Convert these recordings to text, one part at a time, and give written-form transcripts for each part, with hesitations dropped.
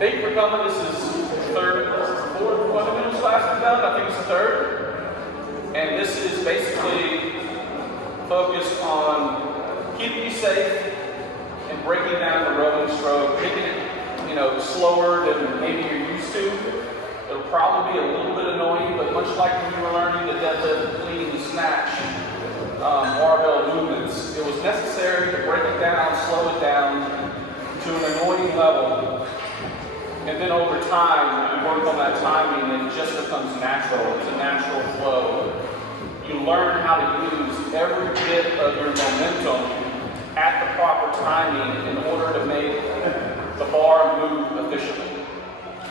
Thank you for coming. This is fourth fundamentals class we've done. I think it's the third. And this is basically focused on keeping you safe and breaking down the rowing stroke, making it, slower than maybe you're used to. It'll probably be a little bit annoying, but much like when you were learning the deadlift, clean, and snatch barbell movements, it was necessary to break it down, slow it down to an annoying level. And then over time, you work on that timing and it just becomes natural. It's a natural flow. You learn how to use every bit of your momentum at the proper timing in order to make the bar move efficiently.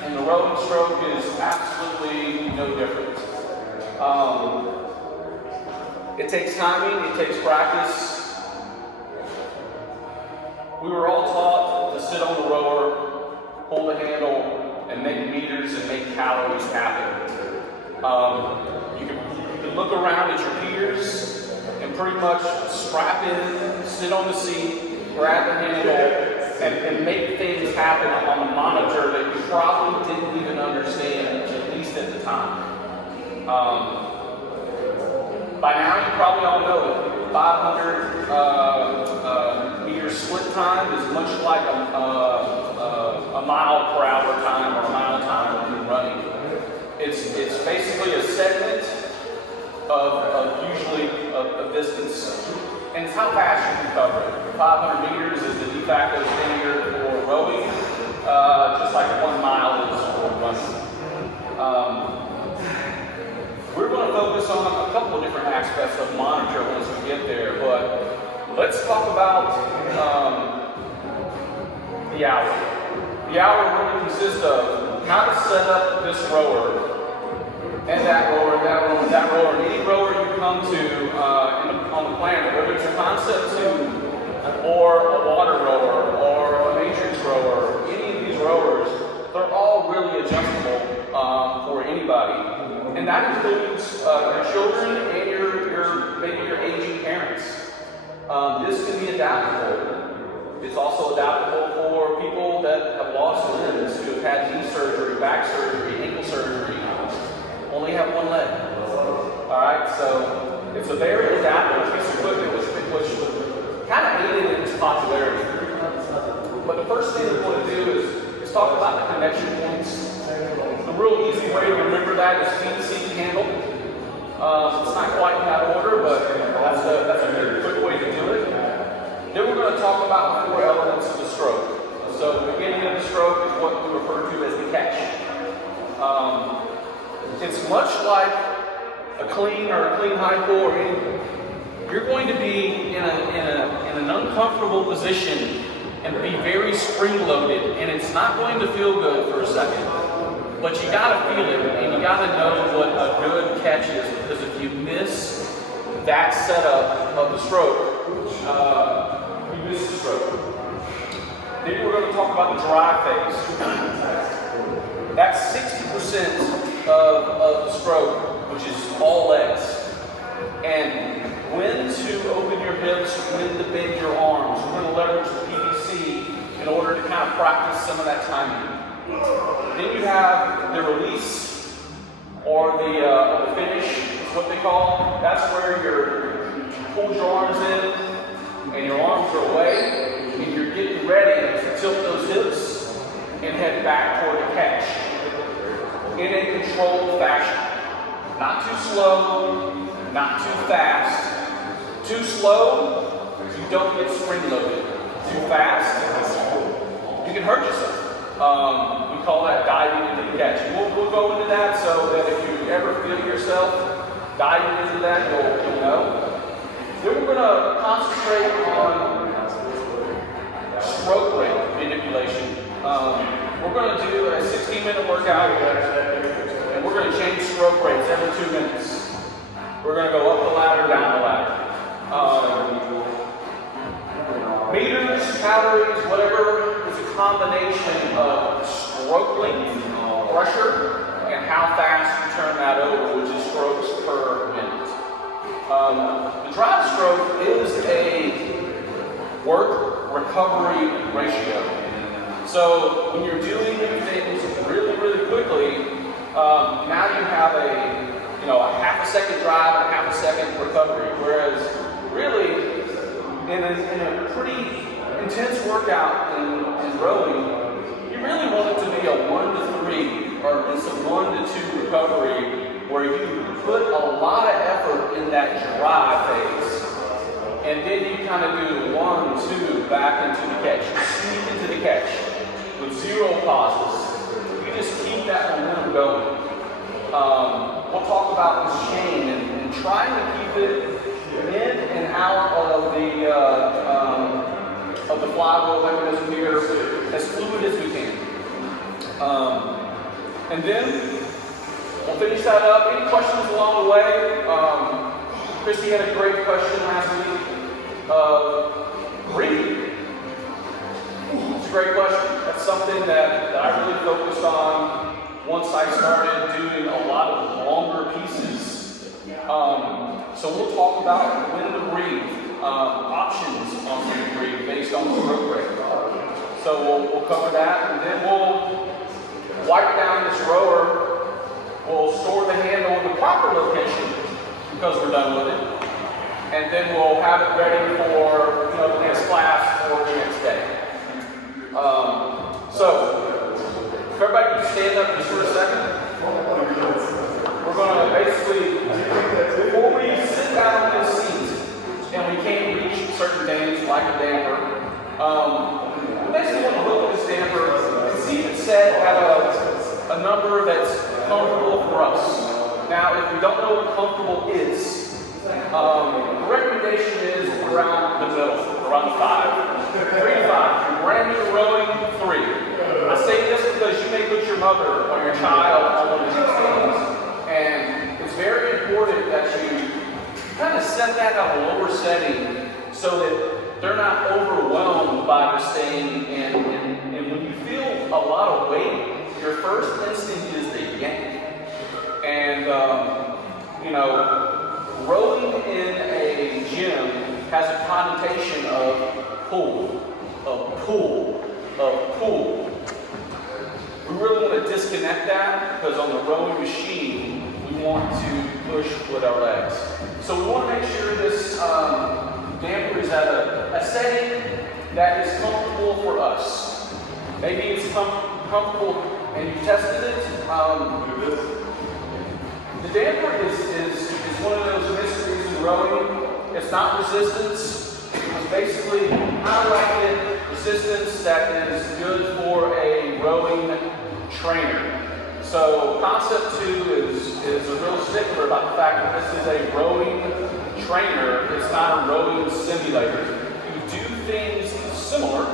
And the rowing stroke is absolutely no different. It takes timing, it takes practice. We were all taught to sit on the rower, pull the handle, and make meters and make calories happen. You can look around at your peers and pretty much strap in, sit on the seat, grab the handle, and make things happen on a monitor that you probably didn't even understand, at least at the time. By now, you probably all know that 500 meter split time is much like a mile per hour time or a mile time when you're running. It's basically a segment of usually a distance, and it's how fast you can cover it. 500 meters is the de facto standard for rowing, just like 1 mile is for running. We're going to focus on a couple of different aspects of monitor once we get there, but let's talk about the hour. The hour really consists of how to set up this rower, and that rower, and that rower, and that rower, and any rower you come to on the planet, whether it's a Concept 2, or a water rower, or a matrix rower, any of these rowers, they're all really adjustable for anybody. And that includes your children and maybe your aging parents. This can be adaptable. It's also adaptable for people that have lost limbs, who have had knee surgery, back surgery, ankle surgery, only have one leg. All right, so it's a very adaptable piece of equipment which kind of aided in its popularity. But the first thing we want to do is talk about the connection points. The real easy way to remember that is feet, seat, handle. It's not quite in that order, but that's a very quick way to do it. Then we're going to talk about 4 elements of the stroke. So the beginning of the stroke is what we refer to as the catch. It's much like a clean or a clean high pull, or you're going to be in an uncomfortable position and be very spring-loaded, and it's not going to feel good for a second. But you gotta feel it, and you gotta know what a good catch is, because if you miss that setup of the stroke, you miss the stroke. Then we're going to talk about the dry phase. That's 60% of the stroke, which is all legs. And when to open your hips, when to bend your arms, when to leverage the PVC in order to kind of practice some of that timing. Then you have the release, or the finish, is what they call. That's where you pull your arms in, and your arms are away, and you're getting ready to tilt those hips and head back toward the catch in a controlled fashion. Not too slow, not too fast. Too slow, you don't get spring-loaded. Too fast, you can hurt yourself. We call that diving into the catch. We'll go into that so that if you ever feel yourself diving into that, you'll know. Then we're going to concentrate on stroke rate manipulation. We're going to do a 16-minute workout, and we're going to change stroke rates every 2 minutes. We're going to go up the ladder, down the ladder. Meters, calories, whatever, is a combination of stroke length, pressure, and how fast you turn that over, which is strokes per minute. The drive stroke is a work recovery ratio. So when you're doing things really, really quickly, now you have a half a second drive and a half a second recovery. Whereas really, in a pretty intense workout in rowing, you really want it to be a 1 to 3 or at least a 1 to 2 recovery where you put a lot of effort in that drive phase. And then you kind of do 1, 2, back into the catch. Sneak into the catch with 0 pauses. You just keep that momentum going. We'll talk about this chain and trying to keep it in and out of the flywheel mechanism here as fluid as we can. And then we'll finish that up. Any questions along the way? Christy had a great question last week. Breathing. It's a great question. That's something that I really focused on once I started doing a lot of longer pieces. So we'll talk about when to breathe, options on when to breathe based on the stroke rate. So we'll cover that, and then we'll wipe down this rower. We'll store the handle in the proper location because we're done with it. And then we'll have it ready for the next class or the next day. So, if everybody can stand up just for a second. We're going to basically, before we sit down in this seat and we can't reach certain things like a damper, we basically want to look at this damper and see if it's set at a number that's comfortable for us. Now, if we don't know what comfortable is, the recommendation is around the middle, around 5. 3 to 5. You're brand new rowing, 3. I say this because you may put your mother or your child on one of these things, and it's very important that you kind of set that at a lower setting so that they're not overwhelmed by this thing. And when you feel a lot of weight, your first instinct is to yank. And rowing in a gym has a connotation of pull, of pull, of pull. We really want to disconnect that because on the rowing machine, we want to push with our legs. So we want to make sure this damper is at a setting that is comfortable for us. Maybe it's comfortable and you tested it. The damper is one of those mysteries in rowing. It's not resistance. It's basically how do I get resistance that is good for a rowing trainer. So concept 2 is a real stickler about the fact that this is a rowing trainer. It's not a rowing simulator. You do things similar,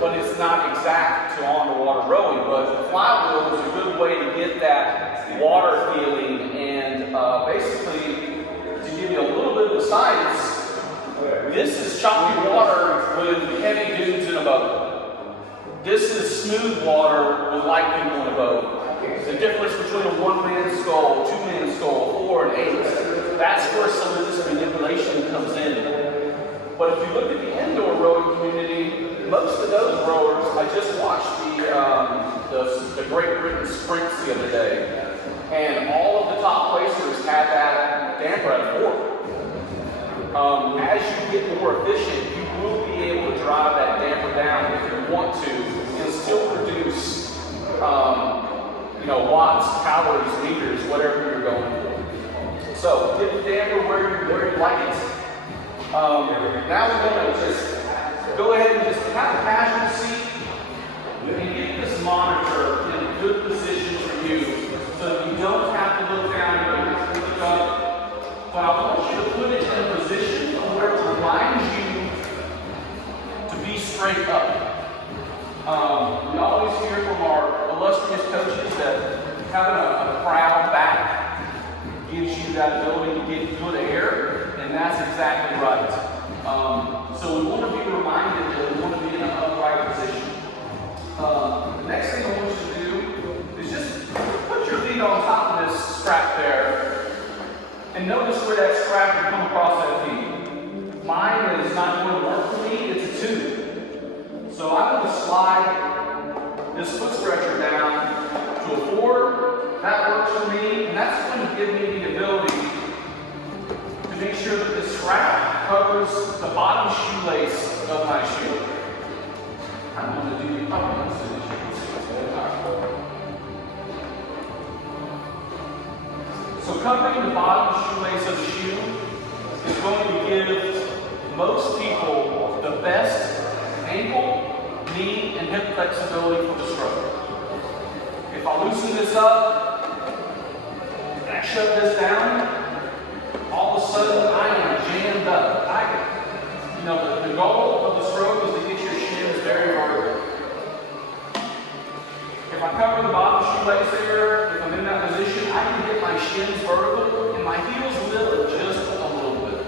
but it's not exact to on-the-water rowing. But the flywheel is a good way to get that water feeling and basically to give you a little bit of the science. This is choppy water with heavy dudes in a boat. This is smooth water with light people in a boat. The difference between a 1-man skull, 2-man skull, 4 and 8, that's where some of this manipulation comes in. But if you look at the indoor rowing community, most of those rowers, I just watched the Great Britain sprints the other day, and all of the top placers had that damper at 4. As you get more efficient, you will be able to drive that damper down if you want to, and still produce watts, calories, meters, whatever you're going for. So get the damper where you like it. Now we're going to just go ahead and just have a casual seat and get this monitor in a good position for you so that you don't have to look down, you don't have to look up. But I want you to put it in a position where it reminds you to be straight up. We always hear from our illustrious coaches that having a proud back gives you that ability to get good air, and that's exactly right. So we want to be reminded that we want to be in an upright position. The next thing I want you to do is just put your feet on top of this strap there, and notice where that strap will come across that feet. Mine is not going to work for me, it's a 2. So I'm going to slide towards the bottom shoelace of my shoe. I'm going to do the upper one so that you can see what's going on. So covering the bottom shoelace of the shoe is going to give most people the best ankle, knee, and hip flexibility for the stroke. If I loosen this up and I shut this down, all of a sudden I am jammed up. The goal of the stroke is to get your shins very vertical. If I cover the bottom shoelace there, if I'm in that position, I can get my shins vertical and my heels lift just a little bit.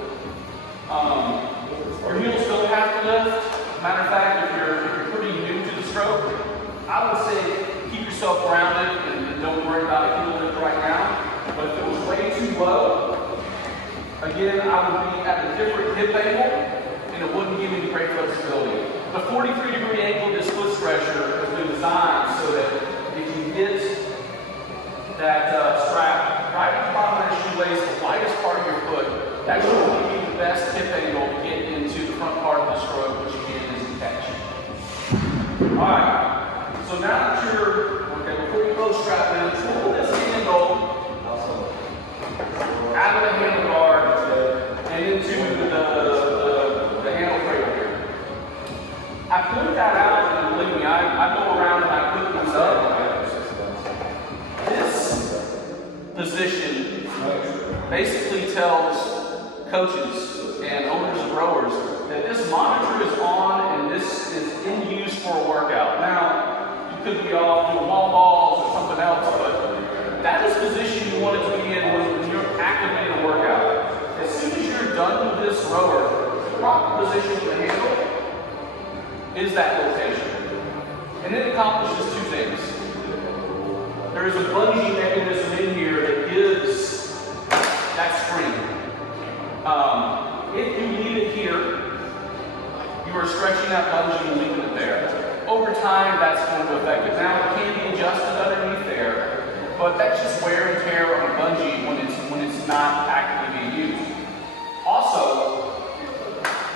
Your heels don't have to lift. Matter of fact, if you're pretty new to the stroke, I would say keep yourself grounded and don't worry about a heel lift right now. But if it was way too low, again, I would be at a different hip angle and it wouldn't give me great flexibility. The 43-degree ankle disc foot stretcher has been designed so that if you get that strap right at the bottom of that shoelace, the lightest part of your foot, that should give you the best hip angle to get into the front part of the stroke, which again is the catch. Alright, so now that you're, okay, before you go strap in, pull this handle out of the handlebar and into the handle cradle here. I pulled that out, and believe me, I go around and I put these up. This position basically tells coaches and owners of rowers that this monitor is on and this is in use for a workout. Now, you could be off doing wall balls or something else, but that is the position you want it to be in when you're actively in a workout. As soon as you're done with this rower, the proper position for the handle is that location. And it accomplishes two things. There is a bungee mechanism in here that gives that spring. If you leave it here, you are stretching that bungee and leaving it there. Over time, that's going to affect it. Now, it can be adjusted underneath there, but that's just wear and tear on a bungee when it's not actively being used. Also,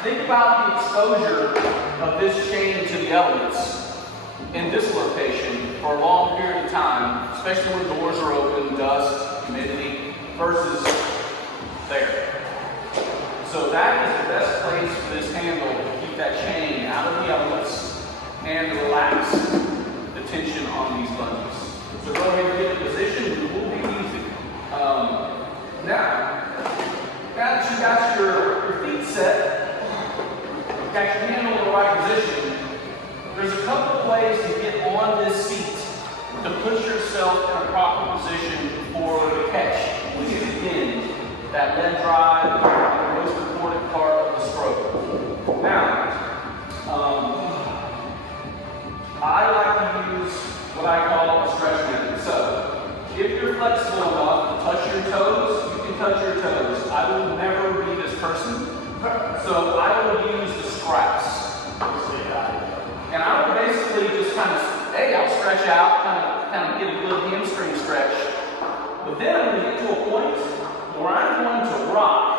think about the exposure of this chain to the elements in this location for a long period of time, especially when doors are open, dust, humidity, versus there. So that is the best place for this handle to keep that chain out of the elements and relax the tension on these bungees. So go ahead and get in position, it will be easy. Now that you got your feet set, got your handle in the right position, there's a couple of ways to get on this seat to put yourself in a proper position for the catch, which is again that lead drive, the most important part of the stroke. Now, I like to use what I call a stretch method. So, if you're flexible enough to touch your toes, you can touch your toes. I will never be this person. So I will use the straps. And I will basically just kind of, I'll stretch out, kind of get a good hamstring stretch. But then I'm going to get to a point where I'm going to rock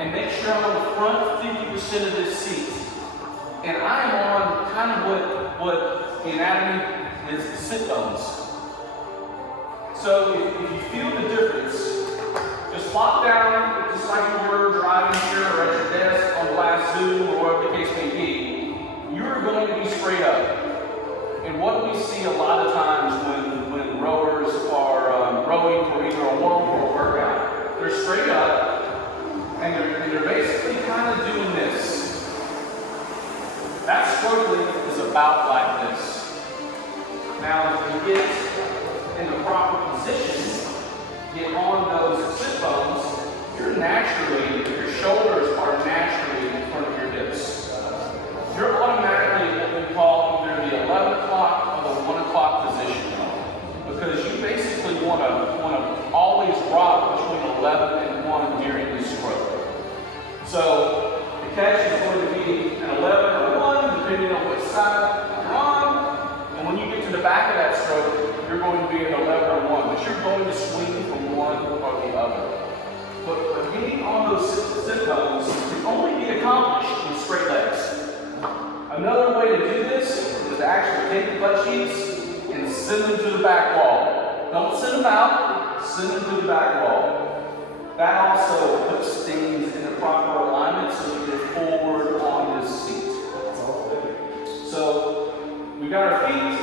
and make sure I'm on the front 50% of this seat. And I am on kind of what the anatomy is the sit bones. So if you feel the difference, just lock down, just like you were driving here or at your desk on the last Zoom or whatever the case may be. You're going to be straight up. And what we see a lot of times when rowers are rowing for either a warm or a workout, they're straight up and they're basically kind of doing this. That stroke length is about like this. Now, if you get in the proper position, get on those sit bones, your shoulders are naturally in front of your hips. You're automatically what we call either the 11 o'clock or the 1 o'clock position. Because you basically want to always rock between 11 and 1 during this stroke. So the catch is going to be an 11 or 1, depending on which side you're on. And when you get to the back of that stroke, you're going to be an 11 or 1, but you're going to swing from one or the other. But getting on those sit bones can only be accomplished with straight legs. Another way to do this is to actually take the butt cheeks and send them to the back wall. Don't send them out, send them to the back wall. That also puts things in the proper alignment so that you're forward on this seat. So we got our feet,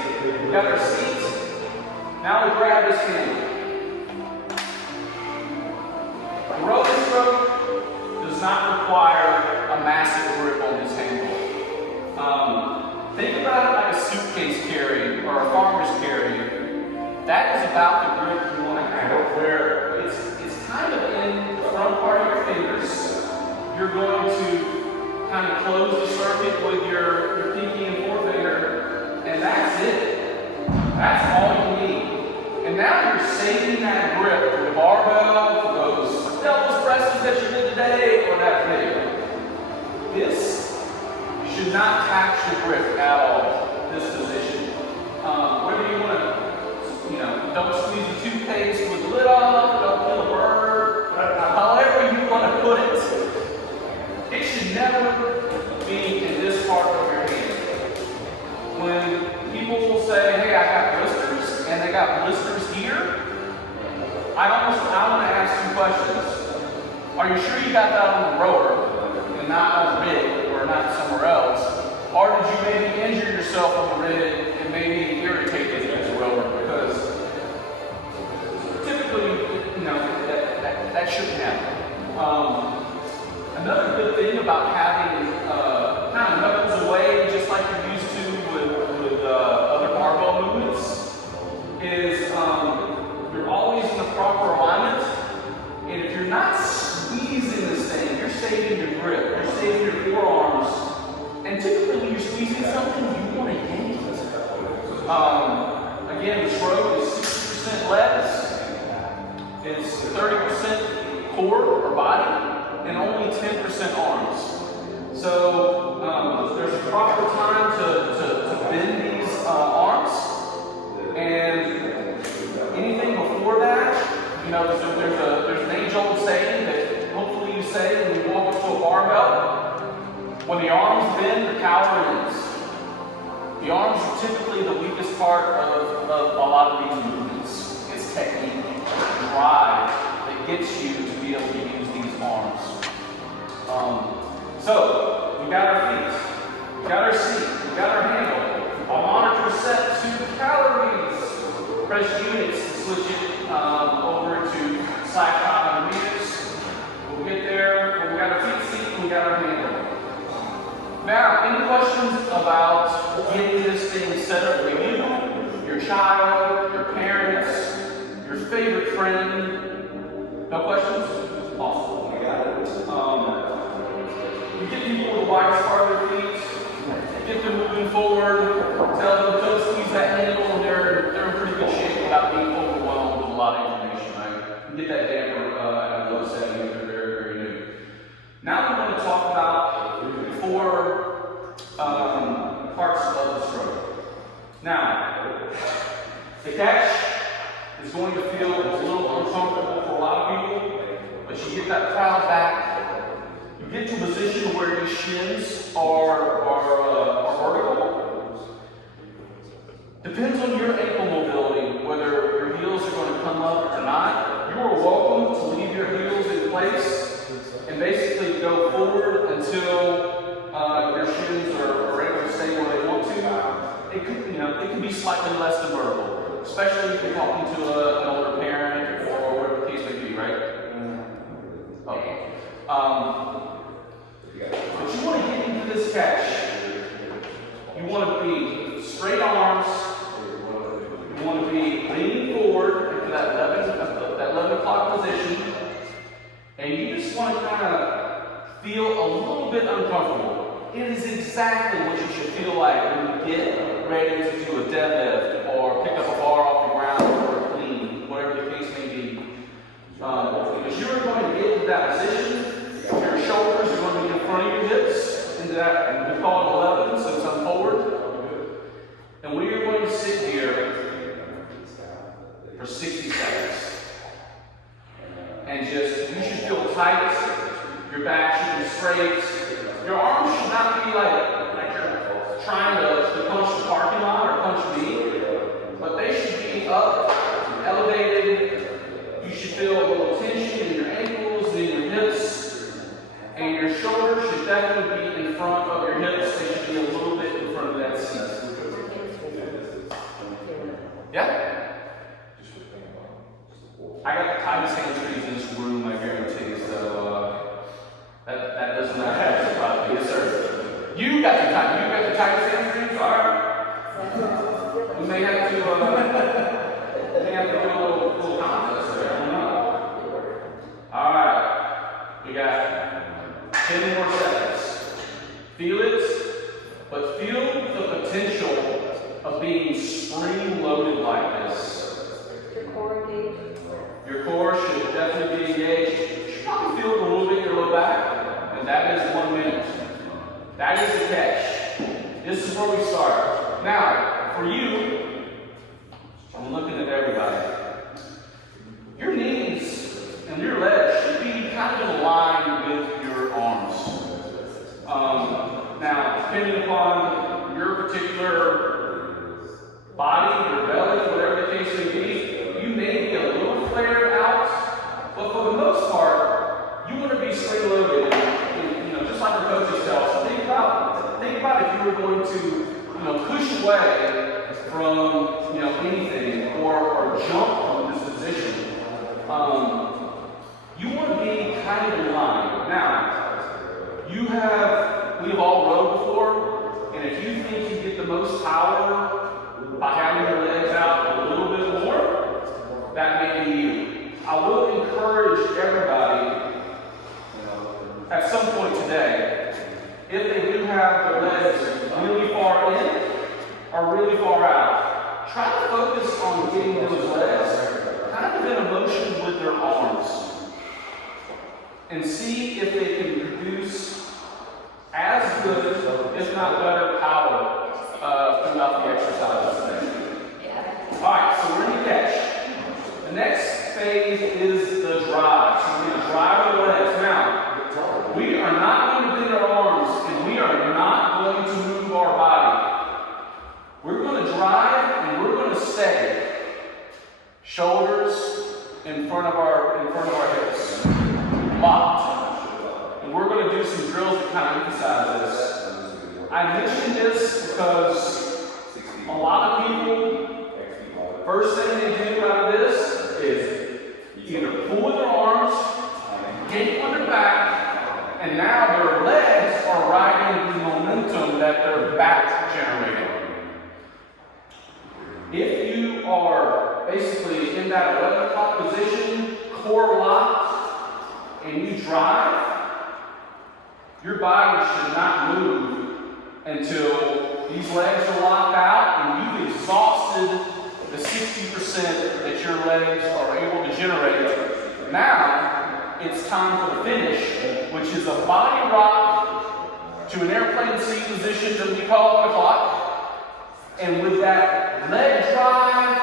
we got our seat. Now we grab this handle. The rowing stroke does not require a massive grip on this handle. Think about it like a suitcase carry or a farmer's carry. That is about the grip you want to have, where it's kind of in the front part of your fingers. You're going to kind of close the circuit with your pinky and forefinger, and that's it. That's all you need. And now you're saving that grip for the barbell, for those devil's presses that you did today, or that thing. This should not tax your grip at all, this position. Whether you want to, don't squeeze the toothpaste with the lid off, don't kill a bird, however you want to put it, it should never be in this part of your hand. When people will say, hey, I got blisters, and they got blisters here, I want to ask two questions. Are you sure you got that on the rower and not on the rig or not somewhere else? Or did you maybe injure yourself on the rig and maybe irritated the rower? Because typically, that shouldn't happen. Another good thing about having kind of knuckles away, just like you're used to with other barbell movements, is you're always in the proper alignment. And if you're not squeezing this thing, you're saving your grip, you're saving your forearms. And typically when you're squeezing something, you want to yank it. Again, the stroke is 60% legs, it's 30% core or body, and only 10% arms. So there's a proper time to bend these arms, and anything before that, there's an age-old saying that hopefully you say when you walk up to a barbell, when the arms bend, the cower ends. The arms are typically the weakest part of a lot of these movements. It's technique, drive that gets you to be able to use these arms. So we got our feet, we got our seat, we got our handle. Our monitor set to calories. Press units to switch it over to side meters. We'll get there. We got our feet, seat, we got our handle. Now, any questions about getting this thing set up for you, your child, your parents, your favorite friend? No questions? Awesome. I got it. You get people with the widest part of their feet, get them moving forward, tell them don't squeeze that handle, and they're in pretty good shape without being overwhelmed with a lot of information, right? You get that damper at a low setting if they're very, very new. Now we want to talk about 4 parts of the stroke. Now, the catch is going to feel a little uncomfortable for a lot of people, but you get that crowd back. You get to a position where your shins are vertical. Depends on your ankle mobility, whether your heels are going to come up or not. You are welcome to leave your heels in place and basically go forward until your shins are able to stay where they want to. It could be slightly less than vertical, especially if you're talking to an older parent or whatever the case may be, right? Okay. But you want to get into this catch. You want to be straight arms. You want to be leaning forward into that 11 o'clock position. And you just want to kind of feel a little bit uncomfortable. It is exactly what you should feel like when you get ready to do a deadlift or pick up a bar off the ground or a clean, whatever the case may be. Because you're going to get into that position. Your shoulders are going to be in front of your hips into that, and we call it 11, so it's on forward. And we are going to sit here for 60 seconds. And you should feel tight. Your back should be straight. Your arms should not be like you're trying to punch the parking lot or punch me, but they should be up, elevated. You should feel a little tension in your ankles and in your hips, and your shoulders should definitely be in front of your hips. They should be a little bit in front of that seat. Yeah? I got the tightest hamstrings in this room, I guarantee, so that doesn't matter. Probably. Yes, sir. You got the tightest hamstrings? All right. We may have to do a little contest there. I don't know. All right. We got 10 more seconds. Feel it, but feel the potential of being spring-loaded like this. Your core should definitely be engaged. You should probably feel it a little bit in your low back, and that is 1 minute. That is the catch. This is where we start. Now, for you, I'm looking at everybody. Your knees and your legs should be kind of in line with your arms. Now, depending upon your particular body, your belly, whatever the case may be, you may be a little flared out, but for the most part, you want to be spring loaded. And, just like the coaches tell us, think about if you were going to, push away from, anything or jump from this position. You want to be kind of in line. Now, we've all rowed before, and if you think you get the most power by having your legs out a little bit more, that may be you. I will encourage everybody at some point today, if they do have their legs really far in or really far out, try to focus on getting those legs kind of in a motion with their arms and see if they can produce as good, if not better, power throughout the exercise today. Alright, so we're in the catch. The next phase is the drive. So we're going to drive the legs. Now, we are not going to bend our arms, and we are not going to move our body. We're going to drive, and we're going to stay. Shoulders in front of our hips. Locked. And we're going to do some drills that kind of emphasize this. I mention this because a lot of people, first thing they do out of this is either pull with their arms, yank with their back, and now their legs are riding the momentum that their back generated. If you are basically in that 11 o'clock position, core locked, and you drive, your body should not move until these legs are locked out and you've exhausted the 60% that your legs are able to generate. Now, it's time for the finish, which is a body rock to an airplane seat position that we call 1 o'clock. And with that leg drive,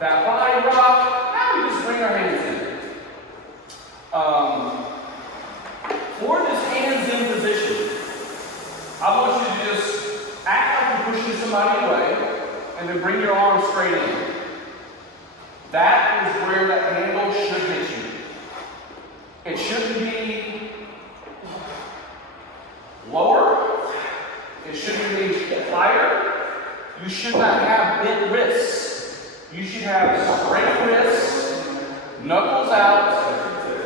that body rock, now we just bring our hands in. For this hands in position, I want you to just act like you're pushing somebody away, and then bring your arms straight in. That is where that handle should hit you. It shouldn't be lower. It shouldn't be higher. You should not have bent wrists. You should have straight wrists, knuckles out,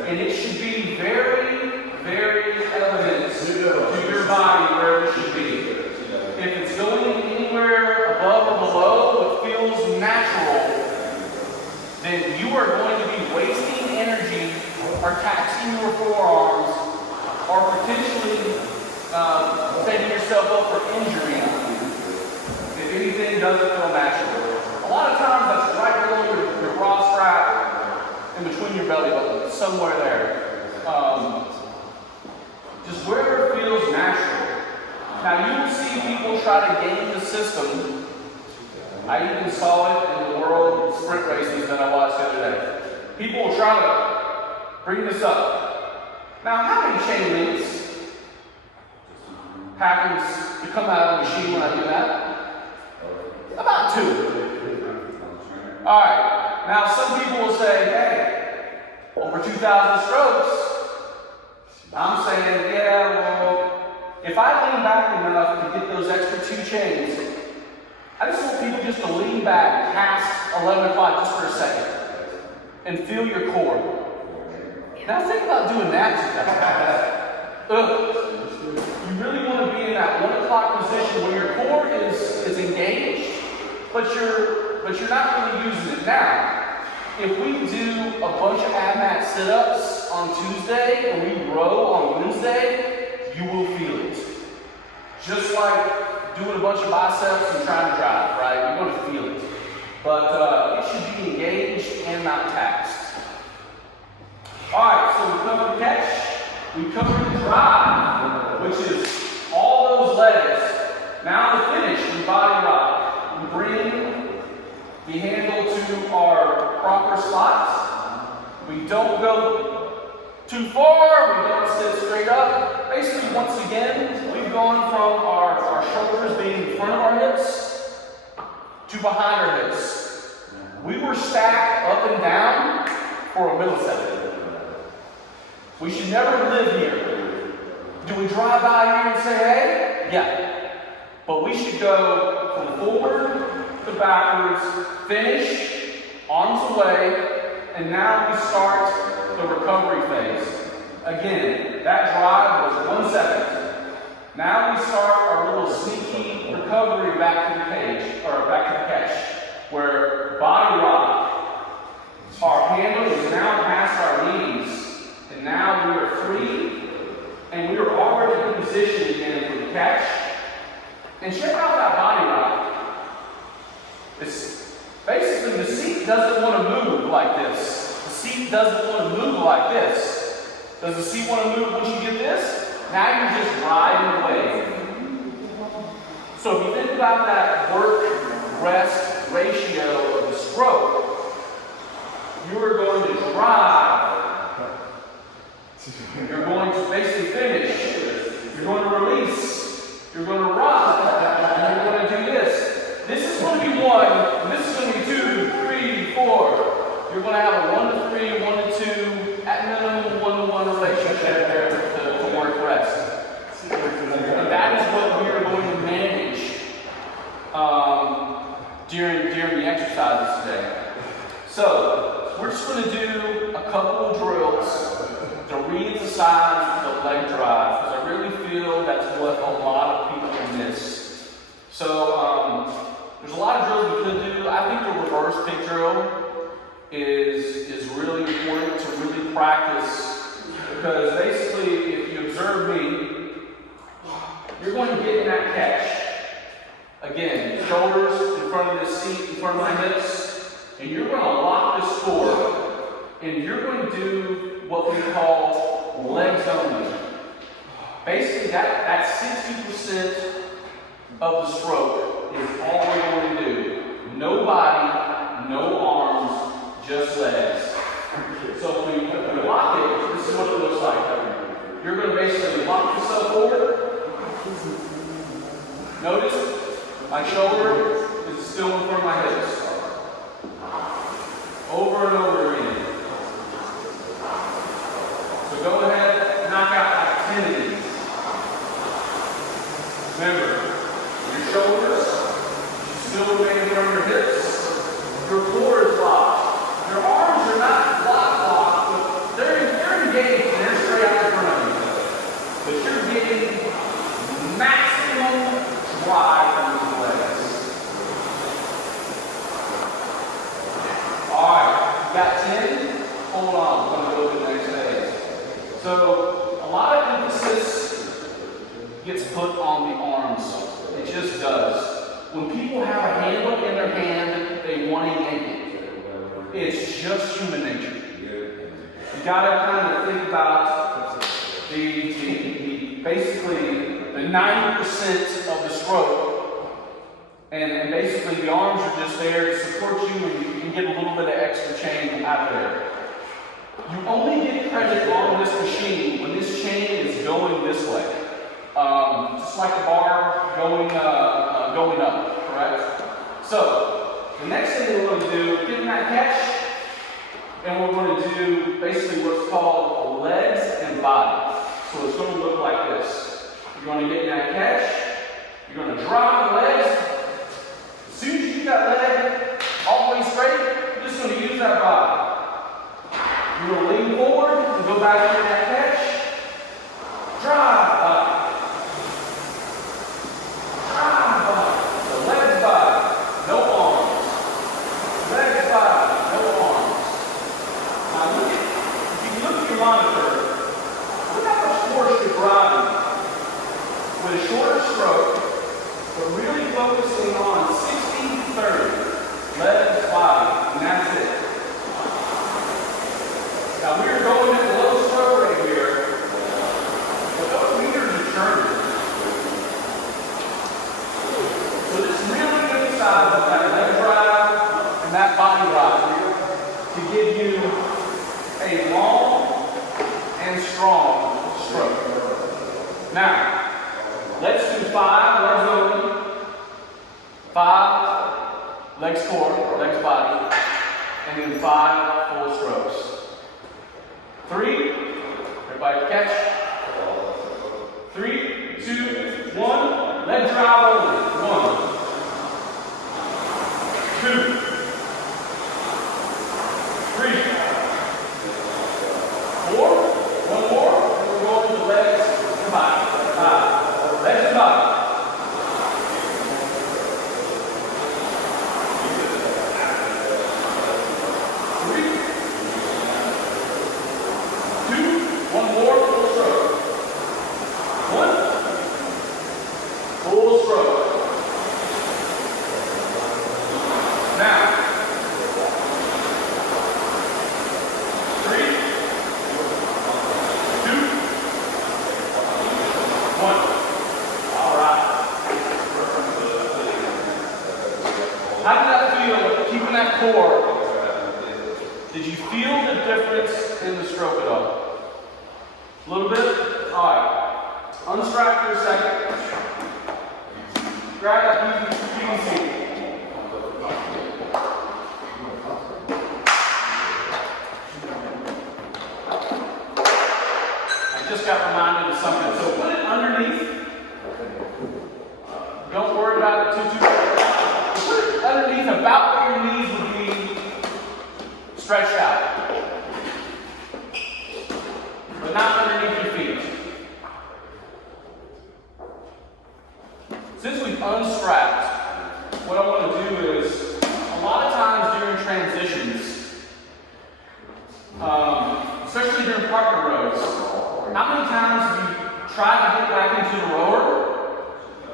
and it should be very, very evident to your body where it should be. If it's going anywhere above or below what feels natural, then you are going to be wasting energy or taxing your forearms or potentially setting yourself up for injury if anything doesn't feel natural. A lot of times that's right below your bra strap in between your belly button, somewhere there. Just wherever it feels natural. Now you will see people try to game the system. I even saw it in the world sprint races that I watched the other day. People will try to bring this up. Now, how many chain links happens to come out of the machine when I do that? About 2. All right. Now, some people will say, hey, over 2,000 strokes. I'm saying, yeah, well, if I lean back enough to get those extra 2 chains, I just want people just to lean back past 11 o'clock just for a second and feel your core. Now think about doing that. You really want to be in that 1 o'clock position where your core is engaged, but you're not really using it. Now, if we do a bunch of ab mat sit-ups on Tuesday and we row on Wednesday, you will feel it. Just like doing a bunch of biceps and trying to drive, right? You're going to feel it. But it should be engaged and not taxed. Alright, so we covered the catch, we covered the drive, which is all those legs. Now the finish, we body rock. We bring the handle to our proper spot. We don't go too far, we don't sit straight up. Basically, once again, we've gone from our shoulders being in front of our hips to behind our hips. We were stacked up and down for a millisecond. We should never live here. Do we drive by here and say, hey? Yeah. But we should go from forward to backwards, finish, arms away, and now we start the recovery phase. Again, that drive was 1 second. Now we start our little sneaky recovery back to the cage, or back to the catch, where body rock. Our handle is now past our knees. And now we are free, and we are already in position again for the catch. And check out that body rock. It's basically the seat doesn't want to move like this. The seat doesn't want to move like this. Does the seat want to move once you get this? Now you're just riding away. So if you think about that work-rest ratio of the stroke, you are going to drive. You're going to basically finish. You're going to release. You're going to ride. And you're going to do this. This is going to be 1, and this is going to be 2, 3, 4. You're going to have a 1 to 3, 1 to 2, at minimum 1 to 1 relationship there to work rest. And that is what we are going to manage during the exercises today. So, we're just going to do a couple of drills to re-emphasize the leg drive, because I really feel that's what a lot of people miss. So there's a lot of drills we could do. I think the reverse pick drill is really important to really practice, because basically if you observe me, you're going to get in that catch. Again, shoulders in front of the seat, in front of my hips, and you're going to lock this core, and you're going to do what we call legs only. Basically, that 60% of the stroke is all we're going to do. No body, no arms, just legs. So when we lock it, this is what it looks like. You're going to basically lock yourself forward. Notice my shoulder is still in front of my hips. Over and over again. So go ahead, knock out like 10 of these. Remember, your shoulders still remain in front of your hips. Your core is locked. Your arms are not locked, but they're engaged and they're straight out in front of you. But you're getting maximum drive from these legs. Alright, you got 10? Hold on, we're going to go to the next phase. So, a lot of emphasis gets put on the arms. It just does. When people have a handle in their hand, they want to yank it. It's just human nature. You gotta kind of think about basically the 90% of the stroke, and basically the arms are just there to support you, and you can get a little bit of extra chain out of there. You only get credit on this machine when this chain is going this way. Just like the bar going up, correct? So, the next thing we're going to do, get in that catch, and we're going to do basically what's called legs and body. So it's going to look like this. You're going to get in that catch, you're going to drive the legs. As soon as you get that leg all the way straight, you're just going to use that body. You're going to lean forward and go back into that catch, drive body. Drive body. So legs body, no arms. Legs body, no arms. Now if you look at your monitor, look how much force you're driving with a shorter stroke, but really focusing on 60-30. Legs, body, and that's it. Now we are going at a low stroke right here, but those meters are turning. So this really good size of that leg drive and that body drive to give you a long and strong stroke. Now, let's do 5 legs open, 5 legs core, legs body, and then 5 full strokes. 3, everybody catch. 3, 2, 1, leg drive only. 1, 2, 3, 4, 1 more, and we're going to the legs and body. 5, legs and body. 1 more, full stroke. 1, full stroke. Now, 3, 2, 1. All right. How did that feel, keeping that core? Did you feel the difference in the stroke at all? A little bit? Alright. Unstrap for a second. Grab that PVC. I just got reminded of something. So put it underneath. Don't worry about it too much. Put it underneath about where your knees would be stretched out. But not underneath your feet. Since we've unstrapped, what I want to do is, a lot of times during transitions, especially during partner rows, how many times have you tried to get back into the rower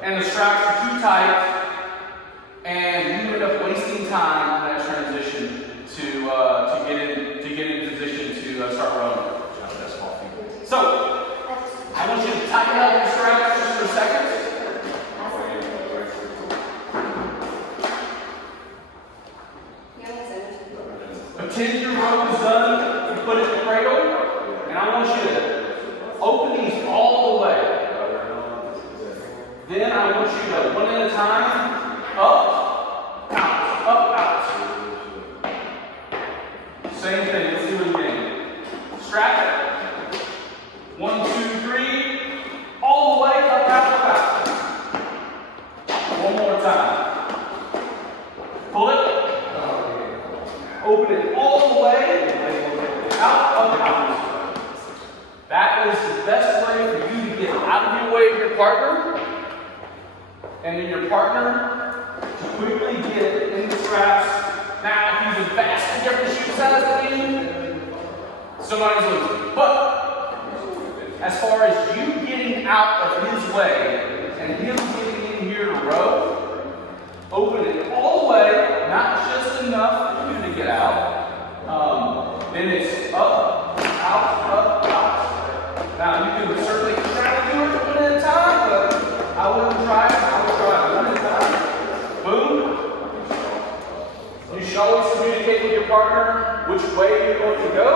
and the straps are too tight and you end up wasting time in that transition to get in position to start rowing? So, I want you to tighten up your straps just for a second. Pretend your rope is done, you put it in the cradle, and I want you to open these all the way. Then I want you to, one at a time, up, out. Same thing, let's do it again. Strap it. 1, 2, 3, all the way, up, out. One more time. Pull it. Open it all the way, out. That is the best way for you to get out of your way of your partner, and then your partner to quickly get in the straps. Now, if he's a vastly different shoe size than you, somebody's losing. But as far as you getting out of his way and him getting in here to row, open it all the way, not just enough for you to get out. Then it's up, out. Now you can certainly try to do it one at a time, but I wouldn't try it. I would try it one at a time. Boom. You should always communicate with your partner which way you're going to go.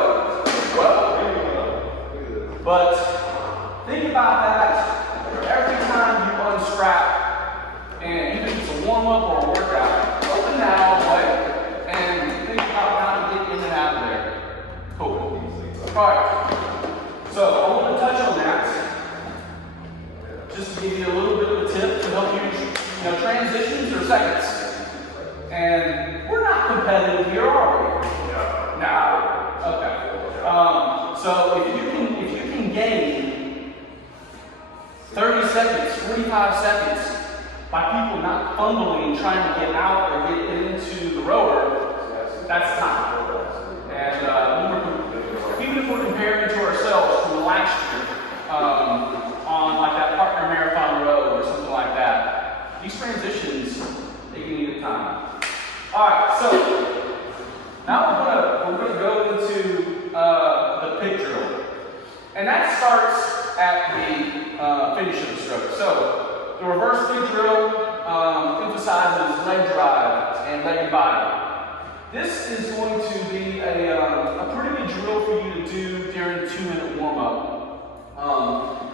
as well. But think about that every time you unstrap, and even if it's a warm-up or a workout, open that all the way and think about how to get in and out of there. Cool. Alright. So I want to touch on that. Just to give you a little bit of a tip to help you, transitions are seconds. And we're not competitive here, are we? No. Okay. So if you can gain 30 seconds, 45 seconds by people not fumbling, trying to get out or get into the rower, that's time. And even if we're comparing to ourselves from last year, on like that partner marathon row or something like that, these transitions, they can need time. All right, so now we're gonna go into the pit drill, and that starts at the finish of the stroke. So the reverse pit drill emphasizes leg drive and leg and body. This is going to be a pretty good drill for you to do during a 2-minute warm-up.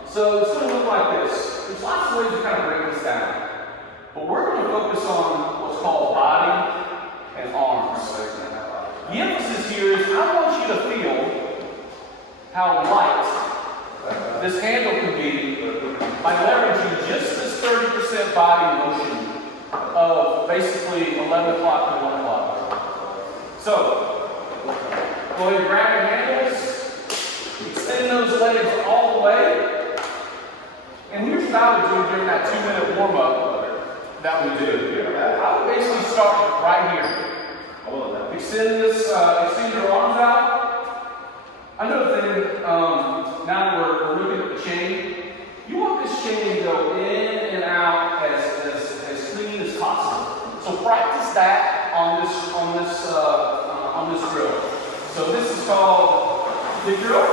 So it's going to look like this. There's lots of ways to kind of break this down, but we're going to focus on what's called body and arms. The emphasis here is I want you to feel how light this handle can be by leveraging just this 30% body motion of basically 11 o'clock to 1 o'clock. So, go ahead and grab your handles, extend those legs all the way, and here's what I would do during that 2-minute warm-up that we do. I would basically start right here. Extend your arms out. Another thing, now that we're looking at the chain, you want this chain to go in and out as clean as possible. So practice that on this drill. So this is called the drill.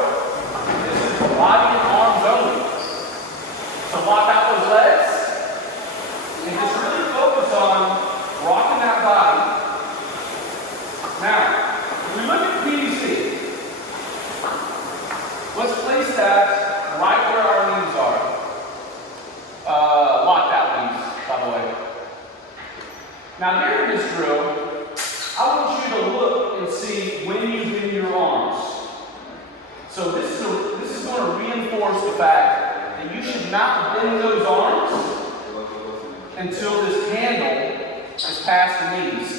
This is body and arms only. So lock out those legs and just really focus on rocking that body. Now, if we look at PDC, let's place that right where our knees are. Locked out knees, by the way. Now, during this drill, I want you to look and see when you bend your arms. So this is going to reinforce the fact that you should not bend those arms until this handle is past the knees.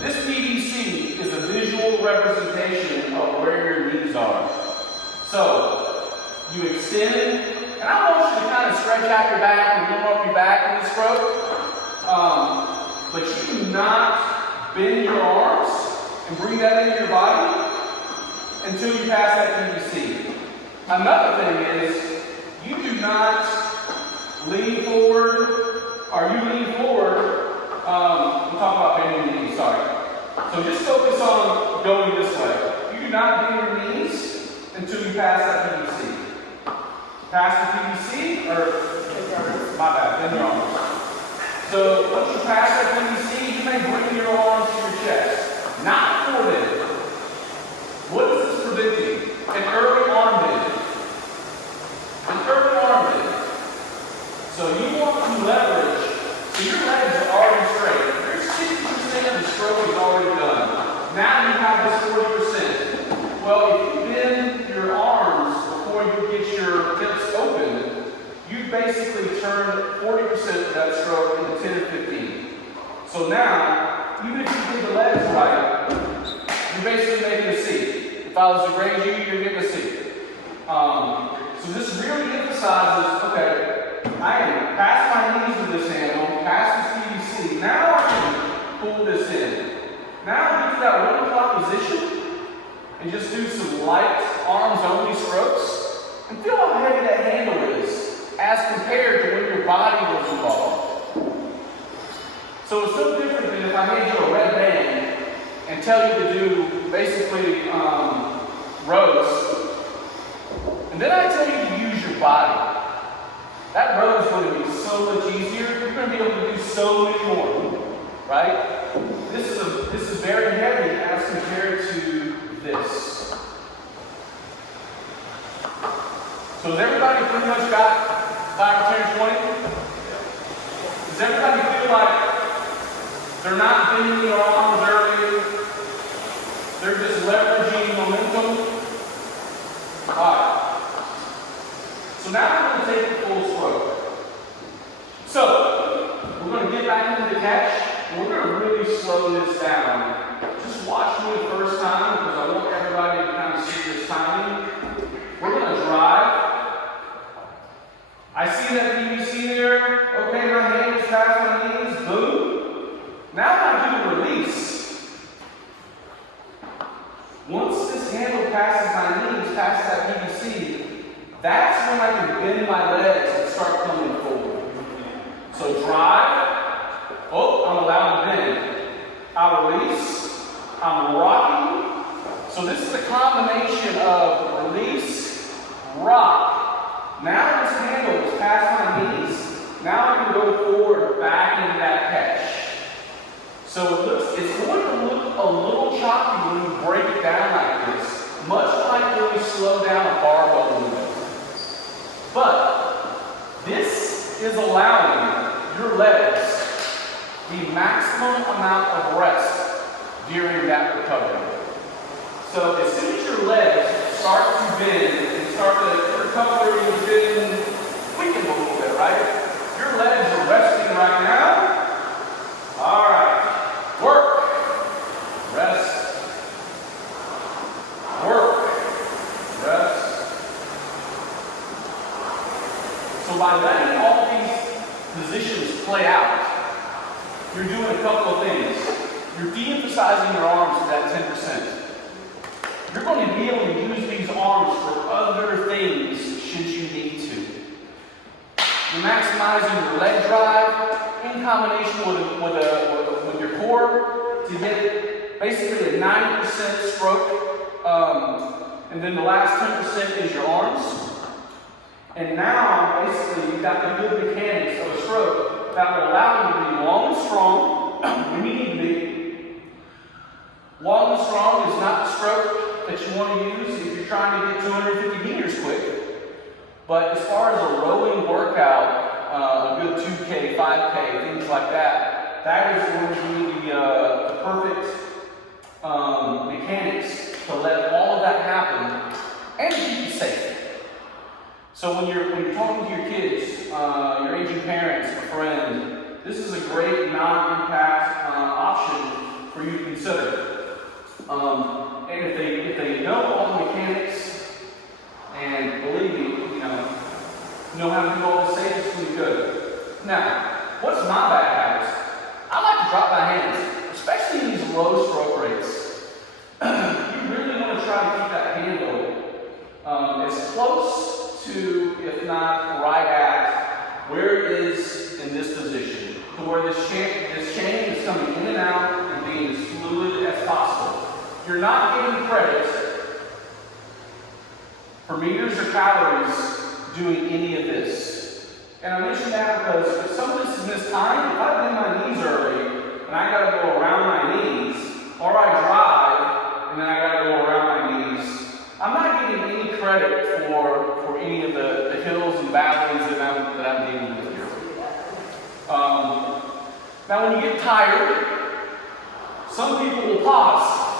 This PVC is a visual representation of where your knees are. So, you extend, and I want you to kind of stretch out your back and warm up your back in the stroke. But you do not bend your arms and bring that into your body until you pass that PVC. Another thing is, you do not lean forward, or you lean forward. We'll talk about bending your knees, sorry. So just focus on going this way. You do not bend your knees until you pass that PVC. Pass the PVC, or my bad, bend your arms. So once you pass that PVC, you may bring your arms to your chest. Not before then. What is this predicting? An early arm bend. An early arm bend. So you want to leverage. So your legs are already straight. Your 60% of the stroke is already done. Now you have this 40%. Well, if you bend your arms before you get your hips open, you basically turn 40% of that stroke into 10 or 15. So now, even if you get the legs right, you're basically making a C. If I was to grade you, you're getting a C. So this really emphasizes, okay, I am past my knees with this handle, past this PVC. Now I can pull this in. Now get to that 1 o'clock position and just do some light arms only strokes and feel how heavy that handle is as compared to when your body was involved. So it's no different than if I hand you a red band and tell you to do basically rows, and then I tell you to use your body. That row is going to be so much easier. You're going to be able to do so many more, right? This is very heavy as compared to this. So has everybody pretty much got 5 or 10 or 20? Does everybody feel like they're not bending their arms early? They're just leveraging momentum? Alright. So now we're going to take the full stroke. So, we're going to get back into the catch, and we're going to really slow this down. Just watch me the first time, because I want everybody to kind of see this timing. We're going to drive. I see that PVC there. Okay, my hand is past my knees. Boom. Now I do the release. Once this handle passes my knees, past that PVC, that's when I can bend my legs and start coming forward. So drive. Oh, I'm allowed to bend. I release. I'm rocking. So this is a combination of release, rock. Now this handle is past my knees. Now I can go forward back into that catch. So it's going to look a little choppy when you break it down like this, much like when we slow down a barbell movement. But this is allowing your legs the maximum amount of rest during that recovery. So as soon as your legs start to bend and start to recover and bend, quicken a little bit, right? Your legs are resting right now. All right. Work. Rest. Work. Rest. So by letting all these positions play out, you're doing a couple of things. You're de-emphasizing your arms to that 10%. You're going to be able to use these arms for other things should you need to. You're maximizing your leg drive in combination with your core to get basically a 90% stroke. And then the last 10% is your arms. And now, basically, you've got the good mechanics of a stroke that will allow you to be long and strong when you need to be. Long and strong is not the stroke that you want to use if you're trying to get 250 meters quick. But as far as a rowing workout, a good 2K, 5K, things like that, that is going to be the perfect mechanics to let all of that happen and keep you safe. So when you're talking to your kids, your aging parents, a friend, this is a great non-impact option for you to consider. And if they know all the mechanics, and believe me, know how to do all this safe, it's really good. Now, what's my bad habits? I like to drop my hands, especially in these low stroke rates. You really want to try to keep that handle as close to, if not right at, where it is in this position, to where this chain is coming in and out and being as fluid as possible. You're not getting credit for meters or calories doing any of this. And I mention that because if some of this is mistimed, if I bend my knees early and I gotta go around my knees, or I drive and then I gotta go around my knees, I'm not getting any credit for any of the hills and valleys that I'm dealing with here. Now when you get tired, some people will pause.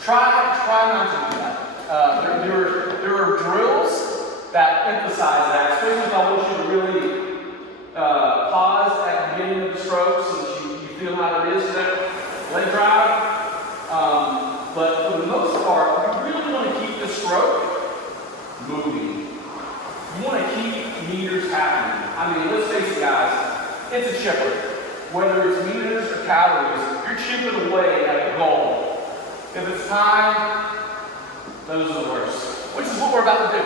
Try not to do that. There are drills that emphasize that, especially if I want you to really pause at the beginning of the stroke so that you feel how it is for that leg drive. But for the most part, you really want to keep the stroke moving. You want to keep meters happening. I mean, let's face it, guys, it's a chipper. Whether it's meters or calories, you're chipping away at a goal. If it's time, those are the worst. Which is what we're about to do.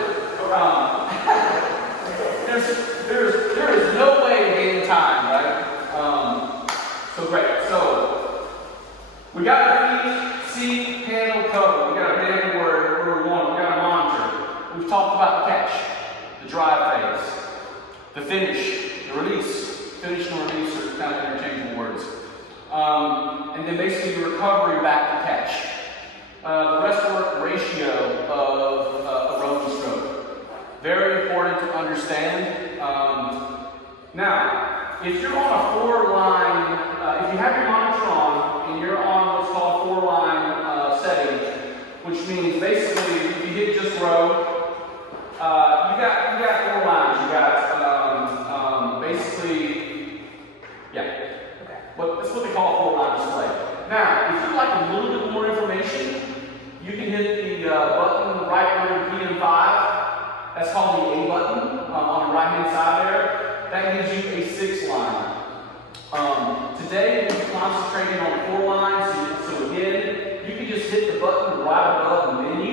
There is no way to gain time, right? So great. So we got our feet, handle, cover. We got a band where we want. We got a monitor. We've talked about the catch, the drive phase, the finish, the release. Finish and release are kind of interchangeable words. and then basically your recovery back to catch. The rest work ratio of a rowing stroke. Very important to understand. Now, if you're on a 4-line, if you have your monitor on and you're on what's called a 4-line setting, which means basically if you hit just row, you got 4 lines. You got basically, yeah. That's what they call a 4-line display. Now, if you'd like a little bit more information, you can hit the button right under PM5. That's called the A button on the right-hand side there. That gives you a 6-line. Today, we'll be concentrating on 4 lines. So again, you can just hit the button right above the menu.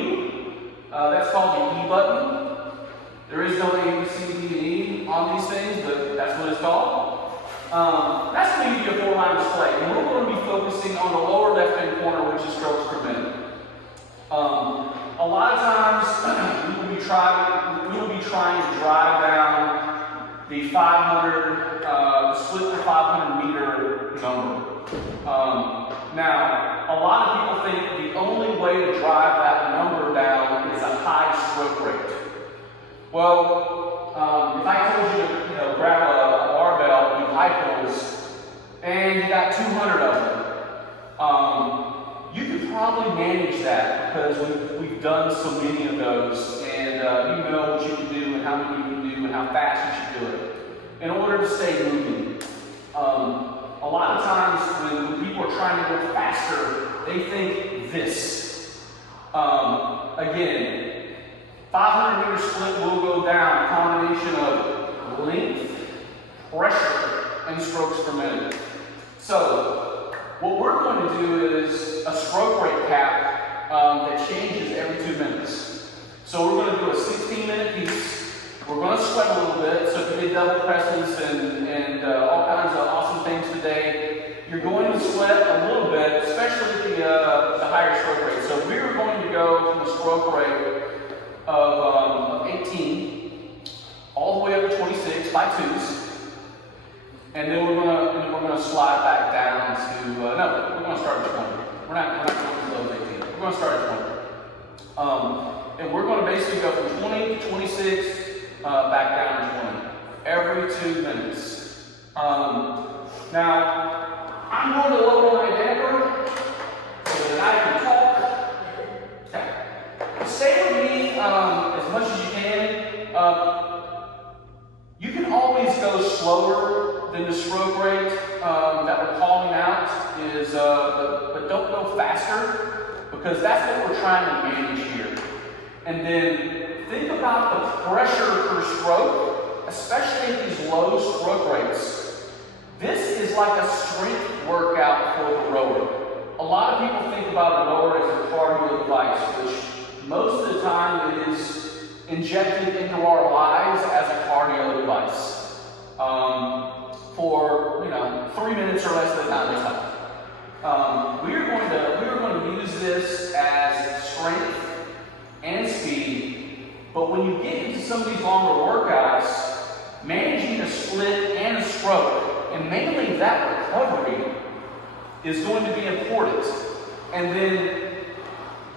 That's called the E button. There is no A, B, C, D, and E on these things, but that's what it's called. That's going to give you a 4-line display, and we're going to be focusing on the lower left-hand corner, which is strokes per minute. A lot of times we will be trying to drive down the 500, split the 500 meter number. Now, a lot of people think the only way to drive that number down is a high stroke rate. Well, if I told you to grab a barbell and do high pulls, and you got 200 of them, you could probably manage that because we've done so many of those, and you know what you can do and how many you can do and how fast you should do it in order to stay moving. A lot of times when people are trying to go faster, they think this. Again, 500 meter split will go down a combination of length, pressure, and strokes per minute. So, what we're going to do is a stroke rate cap that changes every 2 minutes. So we're going to do a 16-minute piece. We're going to sweat a little bit, so if you did double presses and all kinds of awesome things today, you're going to sweat a little bit, especially the higher stroke rate. So we're going to go from a stroke rate of 18 all the way up to 26 by 2s. And then we're gonna slide back down to no, we're gonna start at 20. We're not going to those 18. We're gonna start at 20. And we're gonna basically go from 20 to 26, back down to 20 every 2 minutes. Now I'm going to lower my damper so that I can talk. Okay. Stay with me as much as you can. You can always go slower than the stroke rate that we're calling out is, but don't go faster because that's what we're trying to manage here. And then think about the pressure per stroke, especially at these low stroke rates. This is like a strength workout for the rower. A lot of people think about a rower as a cardio device, which most of the time it is injected into our lives as a cardio device for 3 minutes or less of the time it's up. We're going to use this as strength and speed, but when you get into some of these longer workouts, managing a split and a stroke, and mainly that recovery, is going to be important. And then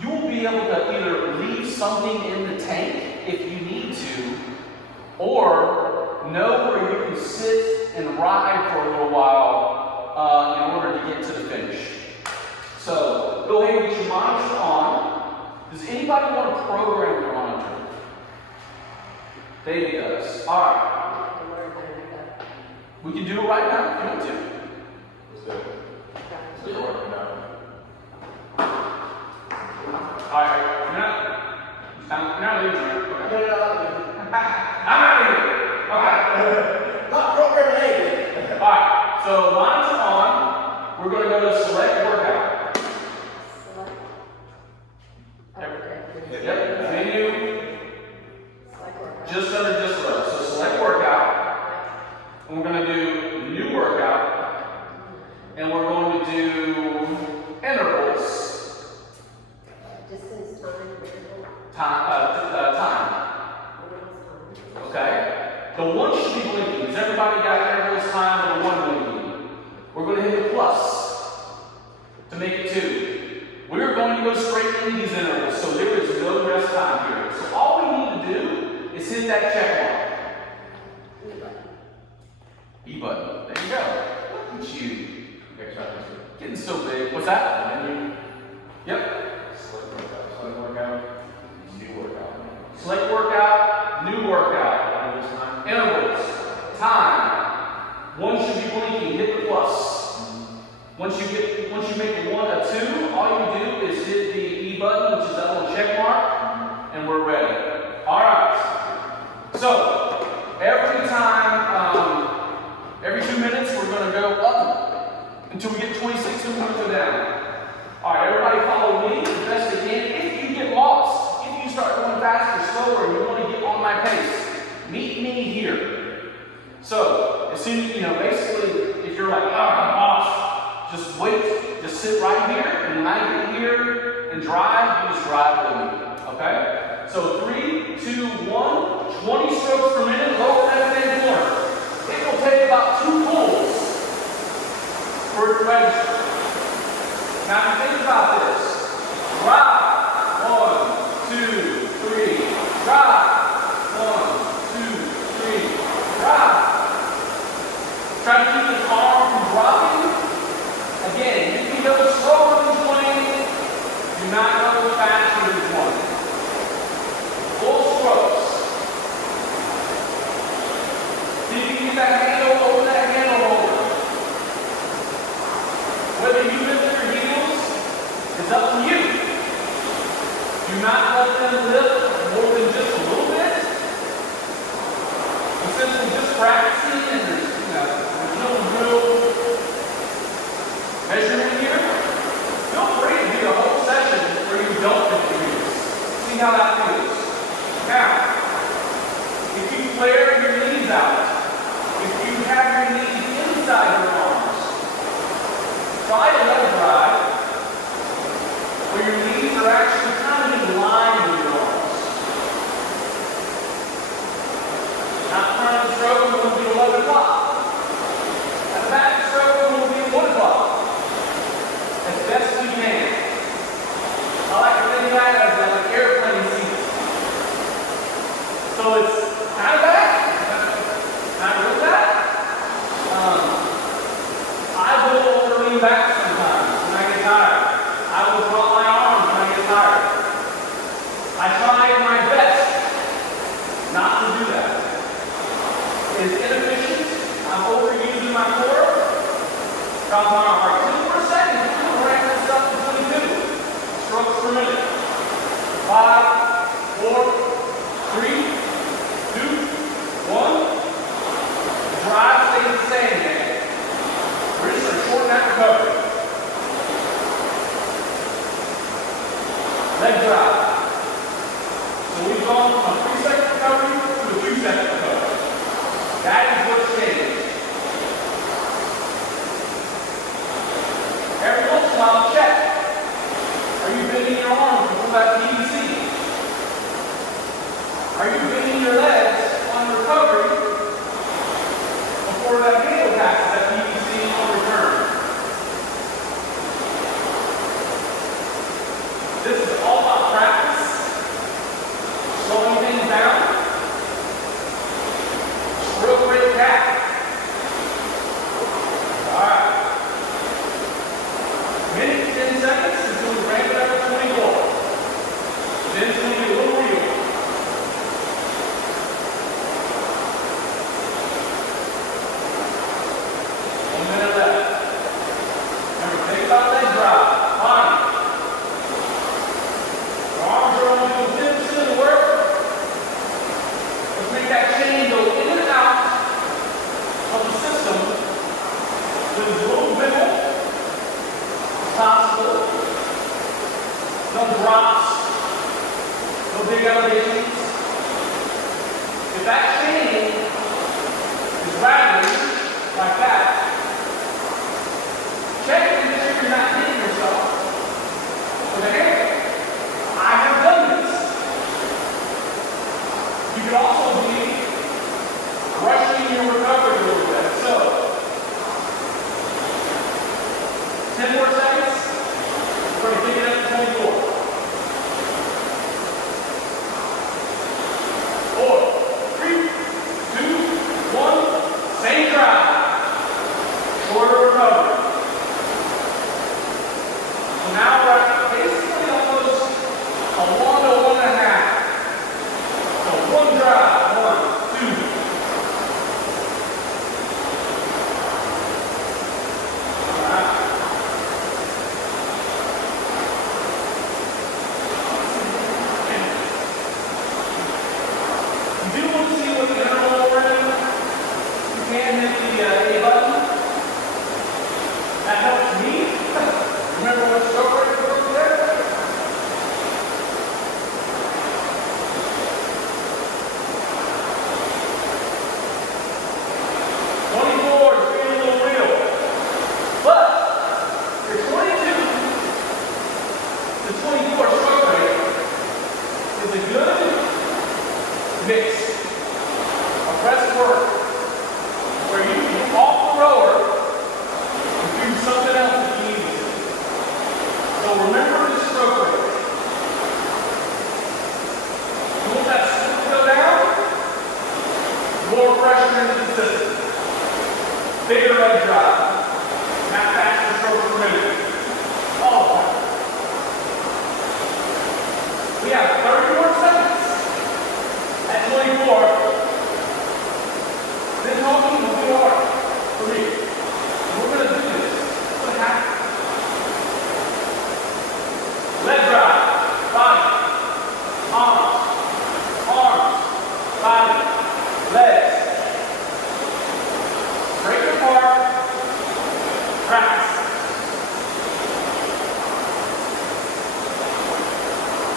you will be able to either leave something in the tank if you need to, or know where you can sit and ride for a little while in order to get to the finish. So go ahead and get your monitor on. Does anybody want to program your monitor? David does. All right. We can do it right now if you want to. Let's do it. Let's do it right now. All right. Now leave it. Okay. I'm out of here. Okay. Not program anything. All right. So monitor on. We're going to go to select workout. Yep. Menu. Just under just row. So select workout. And we're going to do new workout. And we're going to do intervals. Distance, time, Time. Okay? The one should be blinking. Has everybody got intervals time and the one blinking? We're going to hit the plus. to make it 2. We're going to go straight into these intervals, so there is no rest time here. So all we need to do is hit that check mark. E button. There you go. Look at you. Getting so big. What's that? Yep. Select workout, new workout. Select workout, new workout. Intervals. Time. One should be blinking. Hit the plus. Once you make one a 2, all you do is hit the E button, which is that little check mark, and we're ready. All right. So every time, every 2 minutes, we're going to go up until we get 26, and we're going to go down. All right, everybody follow me as best they can. If you get lost, if you start going faster, slower, and you want to get on my pace, meet me here. So as soon as basically, if you're like, oh, I'm lost. Just wait, just sit right here, and when I get here and drive, you just drive with me, okay? So 3, 2, 1, 20 strokes per minute, lower that same corner. It will take about 2 pulls for it to register. Now think about this. Drive, 1, 2, 3, drive, 1, 2, 3, drive. Try to keep this arm from dropping. Again, you can go slower than 20, do not go faster than 20. Full strokes. See if you can get that handle over that handle holder. Whether you lift your heels is up to you. Do not let them lift more than just a little bit. And since we're just practicing and there's no real measurement here, feel free to do the whole session where you don't lift your heels. See how that feels. Now, if you flare your knees out, if you have your knees inside your arms, try a leg drive where your knees are actually kind of in line with your arms. Not trying to stroke when we'll be 11 o'clock. At the back stroke when we'll be 1 o'clock. As best we can. I like to think of that as like an airplane seat. So it's kind of back, not real back. I will lean back sometimes when I get tired. I will drop my arms when I get tired. I try my best not to do that. It's inefficient. I'm overusing my core. Drop my arm. 2 per second. Ramp this up to 22 strokes per minute. 5, 4, 3, 2, 1. Drive stays the same, man. We're just going to shorten that recovery. Leg drive. So we've gone from a 3-second recovery to a 2-second recovery. That is what's changed. Every once in a while, check. Are you bending your arms before that PVC? Are you bending your legs on recovery before that handle passes that PVC on return? This is all about practice, slowing things down, stroke rate back. All right. Minute, 10 seconds until we ramp it up to 24. Then it's going to be a little real. big elevations. If that chain is rattling like that, check to make sure you're not hitting yourself with a hammer. I have done this. You could also be rushing your recovery a little bit. So, 10 more seconds. a good mix of press work where you can get off the rower and do something else if you need to. So remember the stroke rate. You want that stroke to go down, more pressure into the system. Bigger leg drive, not faster stroke per minute. All of that. We have 30 more seconds at 24. This talking will be hard for me. We're going to do this. It's going to happen. Leg drive, body, arms, body, legs. Break apart, practice.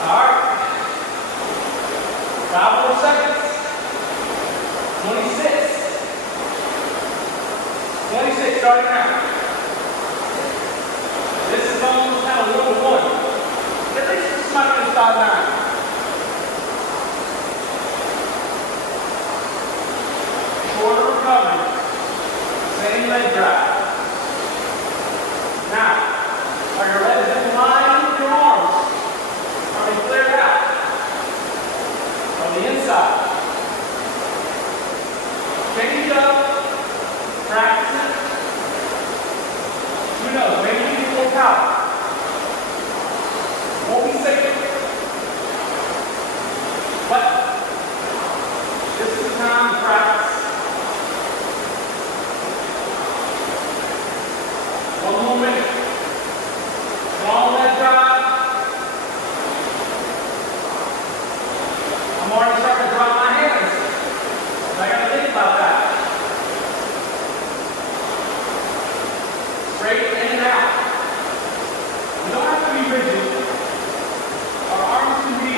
Alright. 5 more seconds. 26. 26, starting now. This is almost kind of 1-1. At least this might be 5-9. Shorter recovery. Same leg drive. Now, are your legs in line with your arms? Are they flared out? On the inside. Change it up. Practice it. Who knows? Maybe you need more power. Won't be safe. But this is the time to practice. One more minute. Long leg drive. I'm already starting to drop my hands. I got to think about that. Straight in and out. You don't have to be rigid. Our arms can be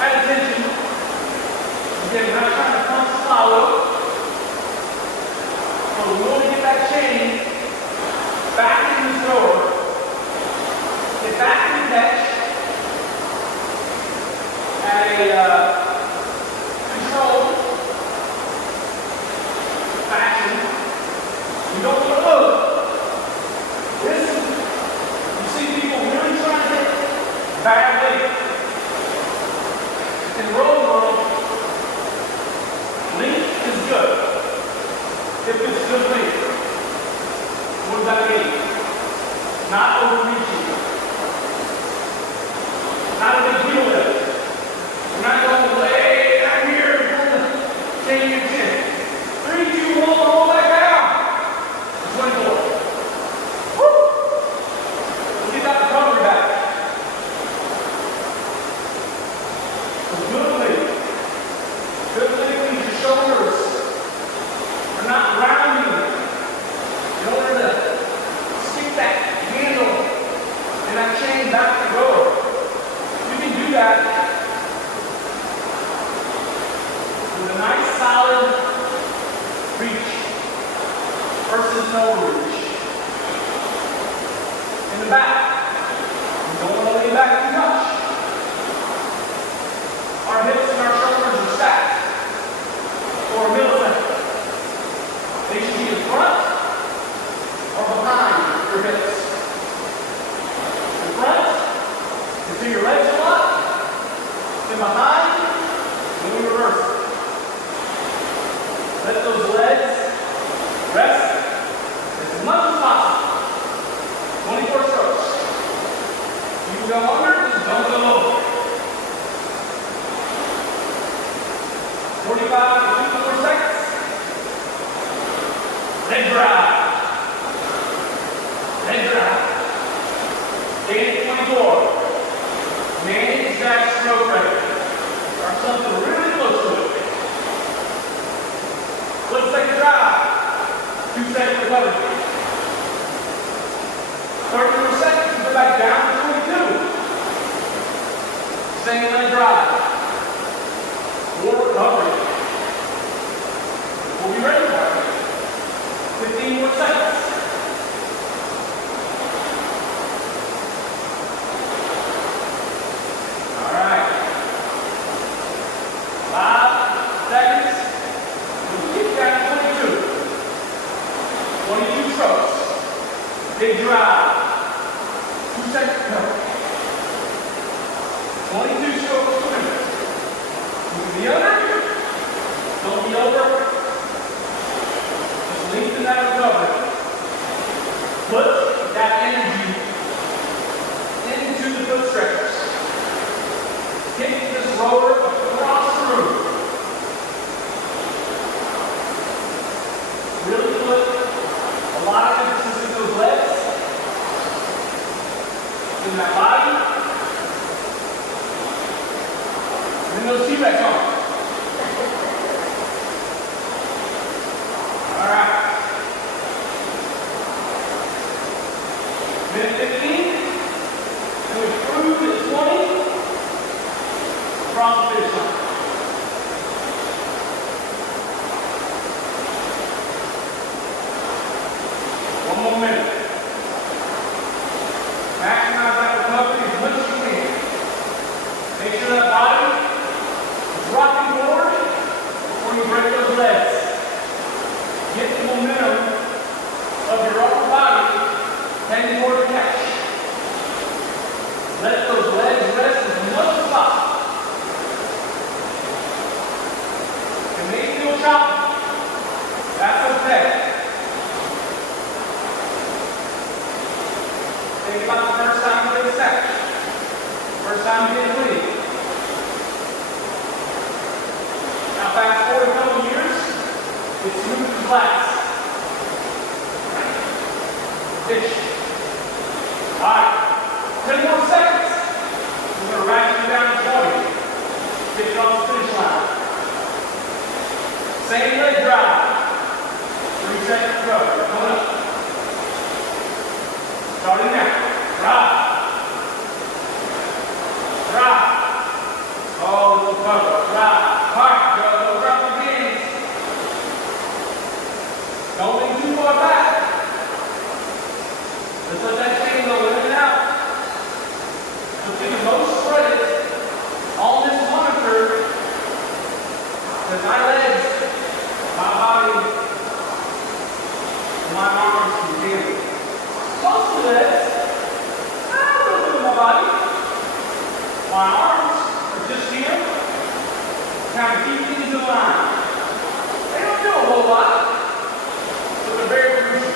at attention. Again, we're not trying to punch swallow. So we want to get that chain back in the drawer. Get back in the catch at a controlled fashion. You don't want to look. This is, you see people really trying to hit badly. In road world, length is good. If it's good length. What does that mean? Not overreaching. Not a big deal with it. We're not going way down here and pulling the chain your chin. 3, 2, 1, roll back down. 24. Woo! Let's get that recovery back. So good length. Good length means your shoulders are not rounding in order to stick that handle and that chain back to the rower. You can do that with a nice solid reach versus no reach. In the back, you don't want to lean back too much. Our hips and our shoulders are stacked for a millisecond. They should be in front or behind your hips. In front, until your legs are up, then behind, then we reverse it. Let those legs rest as much as possible. 24 strokes. You can go under, just don't go over. 45 to 50 more seconds. Leg drive. Leg drive. Stay at 24. Manage that stroke rate. Or something really close to it. Let's take a drive. 2 seconds recovery. 30 more seconds, go back down to 22. Same leg drive. More recovery. We'll be ready for it. 15 Bring those T-Rex on. All right. Minute 15. And we cruise at 20. Across the finish line. One more minute. Maximize that recovery as much as you can. Make sure that body is rocking forward before you break those legs. Get the momentum of your upper body heading toward the catch. Let those legs rest as much as possible. It may feel choppy. That's okay. Think about the first time you did a set. First time you did a lead. Now fast forward a couple years, it's smooth and flat. Fish. Alright, 10 more seconds. We're going to ratchet it down to 20. Get it on the finish line. Same leg drive. 3 seconds to go. Coming up. Starting now. Drive. Drive. Oh, little cover. Drive. Park. Go drop the hands. Don't lean too far back. Let's let that chain go in and out. So take the most spread on this monitor. Because my legs, my body, my arms can handle it. Most of this, a little bit of my body. My arms are just here, kind of keep things in line. They don't do a whole lot, but they're very crucial.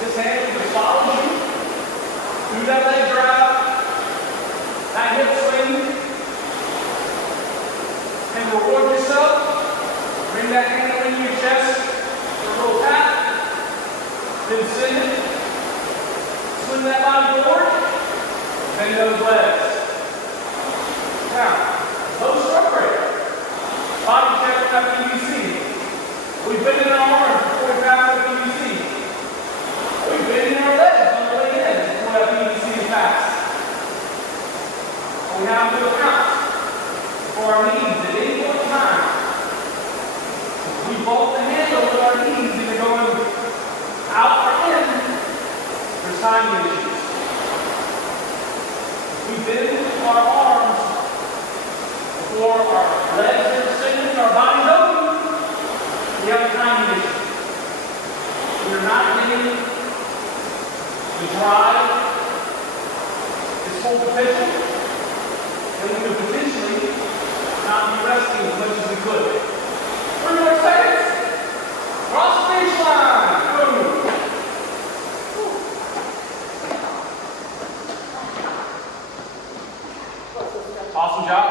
This hand just follows you through that leg drive, that hip swing, and reward yourself. Bring that hand into your chest. Little tap, then send it, swing that body forward, bend those legs. Now, low stroke rate, body check up PVC. We bend in our arms before we pass up PVC. We bend in our legs on the way in before that PVC is passed. We have to account for our needs at any point in time. We bolt the handle with our knees either going out or in. There's timing issues. We bend our arms before our legs are extended, our body's open. We have a timing issue. We're not getting the drive, its full potential, and we could potentially not be resting as much as we could. 3 more seconds. Cross the finish line. Boom. Awesome job.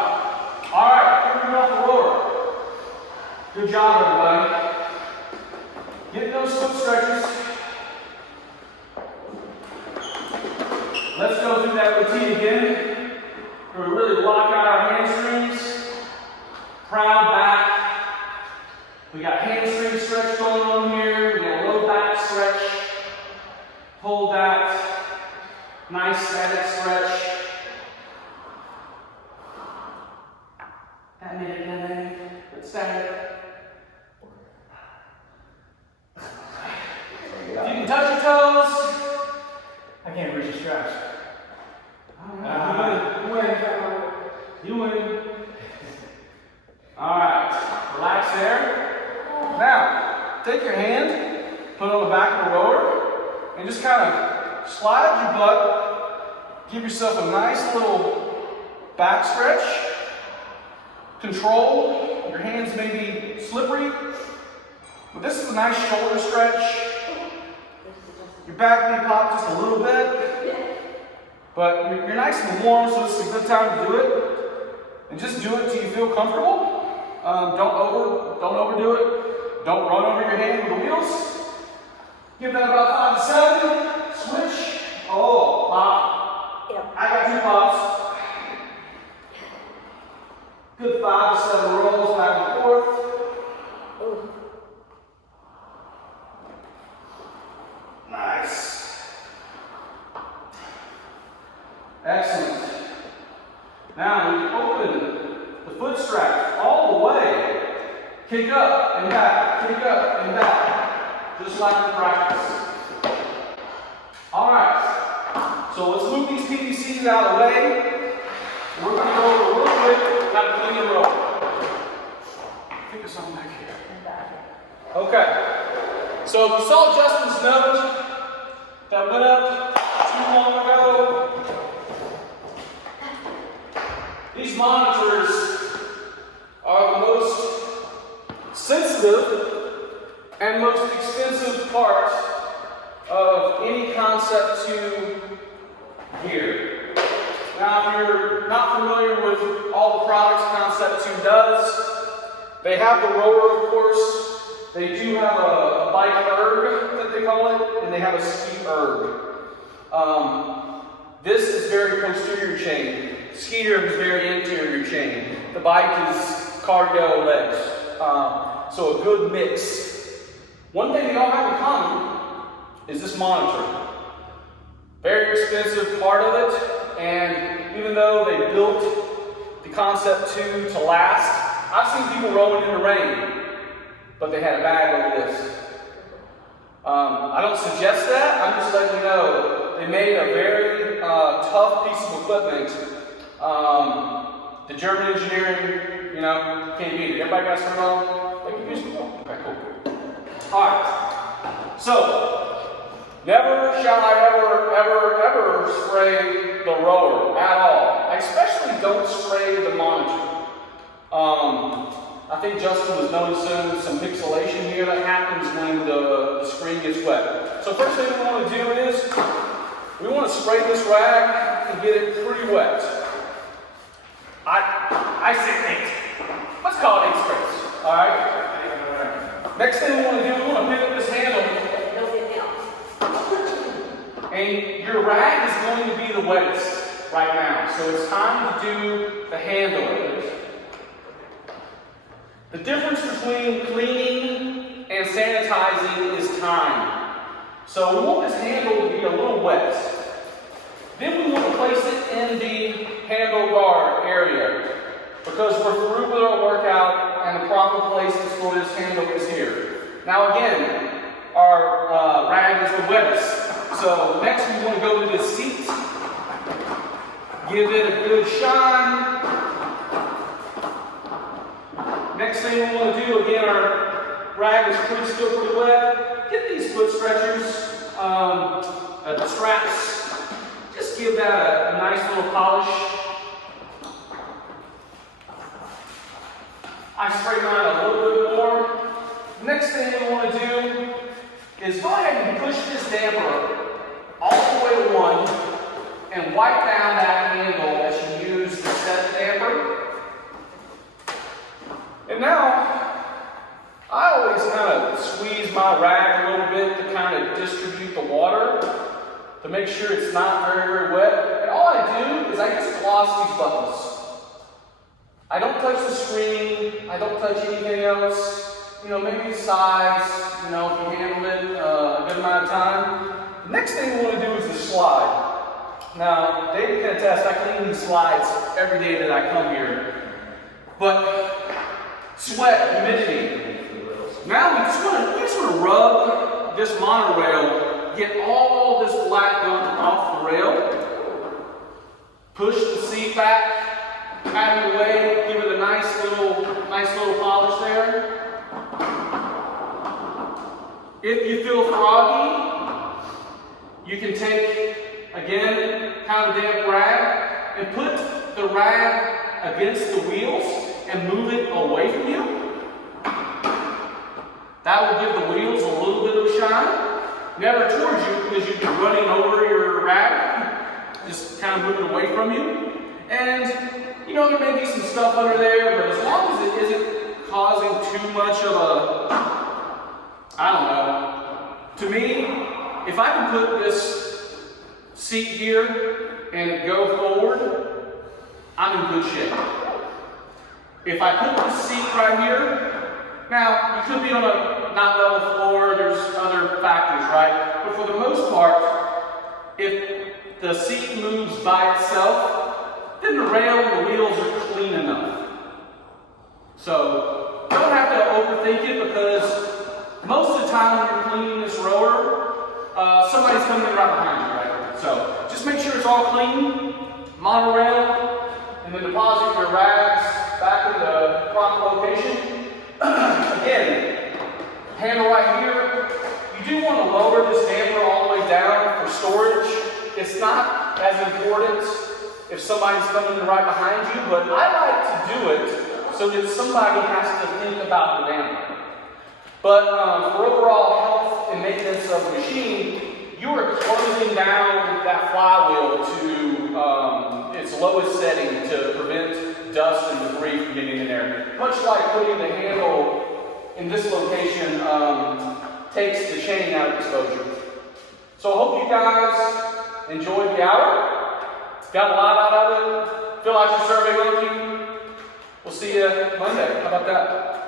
All right, moving off the rower. Good job, everybody. Get those foot stretches. Let's go through that routine again. We really lock out our hamstrings. Proud back. We got hamstring stretch going on here. We got a low back stretch. Hold that. Nice static stretch. That made it dynamic, but static. If you can touch your toes. I can't reach the straps. You win. You win. All right. Relax there. Now, take your hand, put it on the back of the rower, and just kind of slide your butt. Give yourself a nice little back stretch. Control. Your hands may be slippery, but this is a nice shoulder stretch. Your back may pop just a little bit, but you're nice and warm, so this is a good time to do it. And just do it till you feel comfortable. Don't overdo it. Don't run over your hand with the wheels. Give that about 5 to 7. Switch. Oh, pop. Yep. I got 2 pops. Excellent. Now we open the foot straps all the way. Kick up and back, kick up and back, just like in practice. All right, so let's move these PVCs out of the way. We're going to go over real quick how to clean the rower. I think there's something back here. Okay, so if you saw Justin's note that went up too long ago, these monitors are the most sensitive and most expensive part of any Concept 2 gear. Now, if you're not familiar with all the products Concept 2 does, they have the rower, of course. They do have a bike erg that they call it, and they have a ski erg. This is very posterior chain. Ski erg is very interior chain. The bike is cardio legs. So a good mix. One thing they all have in common is this monitor. Very expensive part of it, and even though they built the Concept 2 to last, I've seen people rowing in the rain, but they had a bag over this. I don't suggest that, I'm just letting you know they made a very tough piece of equipment. The German engineering, you know, can't beat it. Everybody got something on? Like you used to? Okay, cool. Alright. So, never shall I ever spray the rower at all. I especially don't spray the monitor. I think Justin was noticing some pixelation here that happens when the screen gets wet. So first thing we want to do is, we want to spray this rag and get it pretty wet. I say 8. Let's call it 8 sprays. Alright? Next thing we want to do, we want to pick up this handle. And your rag is going to be the wettest right now. So it's time to do the handle. The difference between cleaning and sanitizing is time. So we want this handle to be a little wet. Then we want to place it in the handle guard area because we're through with our workout and the proper place for this handle is here. Now again, our rag is the wettest. So next we want to go to the seat, give it a good shine. Next thing we want to do, again, our rag is still pretty wet. Get these foot stretchers, the straps. Just give that a nice little polish. I spray mine a little bit more. Next thing we want to do is go ahead and push this damper all the way to 1 and wipe down that handle that you use to set the damper. And now, I always kind of squeeze my rag a little bit to kind of distribute the water to make sure it's not very, very wet. And all I do is I just gloss these buttons. I don't touch the screen, I don't touch anything else. You know, maybe the sides, you know, if you handle it a good amount of time. The next thing we want to do is the slide. Now, David can attest, I clean these slides every day that I come here. But sweat, humidity. Now we just want to rub this monorail, get all this black gunk off the rail, push the seat back, out of the way, give it a nice little polish there. If you feel froggy, you can take, again, kind of damp rag and put the rag against the wheels and move it away from you. That will give the wheels a little bit of shine. Never towards you because you've been running over your rag. Just kind of move it away from you. And, you know, there may be some stuff under there, but as long as it isn't causing too much of a, I don't know. To me, if I can put this seat here and go forward, I'm in good shape. If I put this seat right here, now you could be on a not level floor, there's other factors, right? But for the most part, if the seat moves by itself, then the rail and the wheels are clean enough. So don't have to overthink it, because most of the time when you're cleaning this rower, somebody's coming in right behind you, right? So just make sure it's all clean, monorail, and then deposit your rags back in the proper location. Again, handle right here. You do want to lower this damper all the way down for storage. It's not as important if somebody's coming in right behind you, but I like to do it so that somebody has to think about the damper. But for overall health and maintenance of the machine, you are closing down that flywheel to its lowest setting to prevent dust and debris from getting in there. Much like putting the handle in this location takes the chain out of exposure. So I hope you guys enjoyed the hour. Got a lot out of it. Fill out your survey monkey. We'll see you Monday. How about that?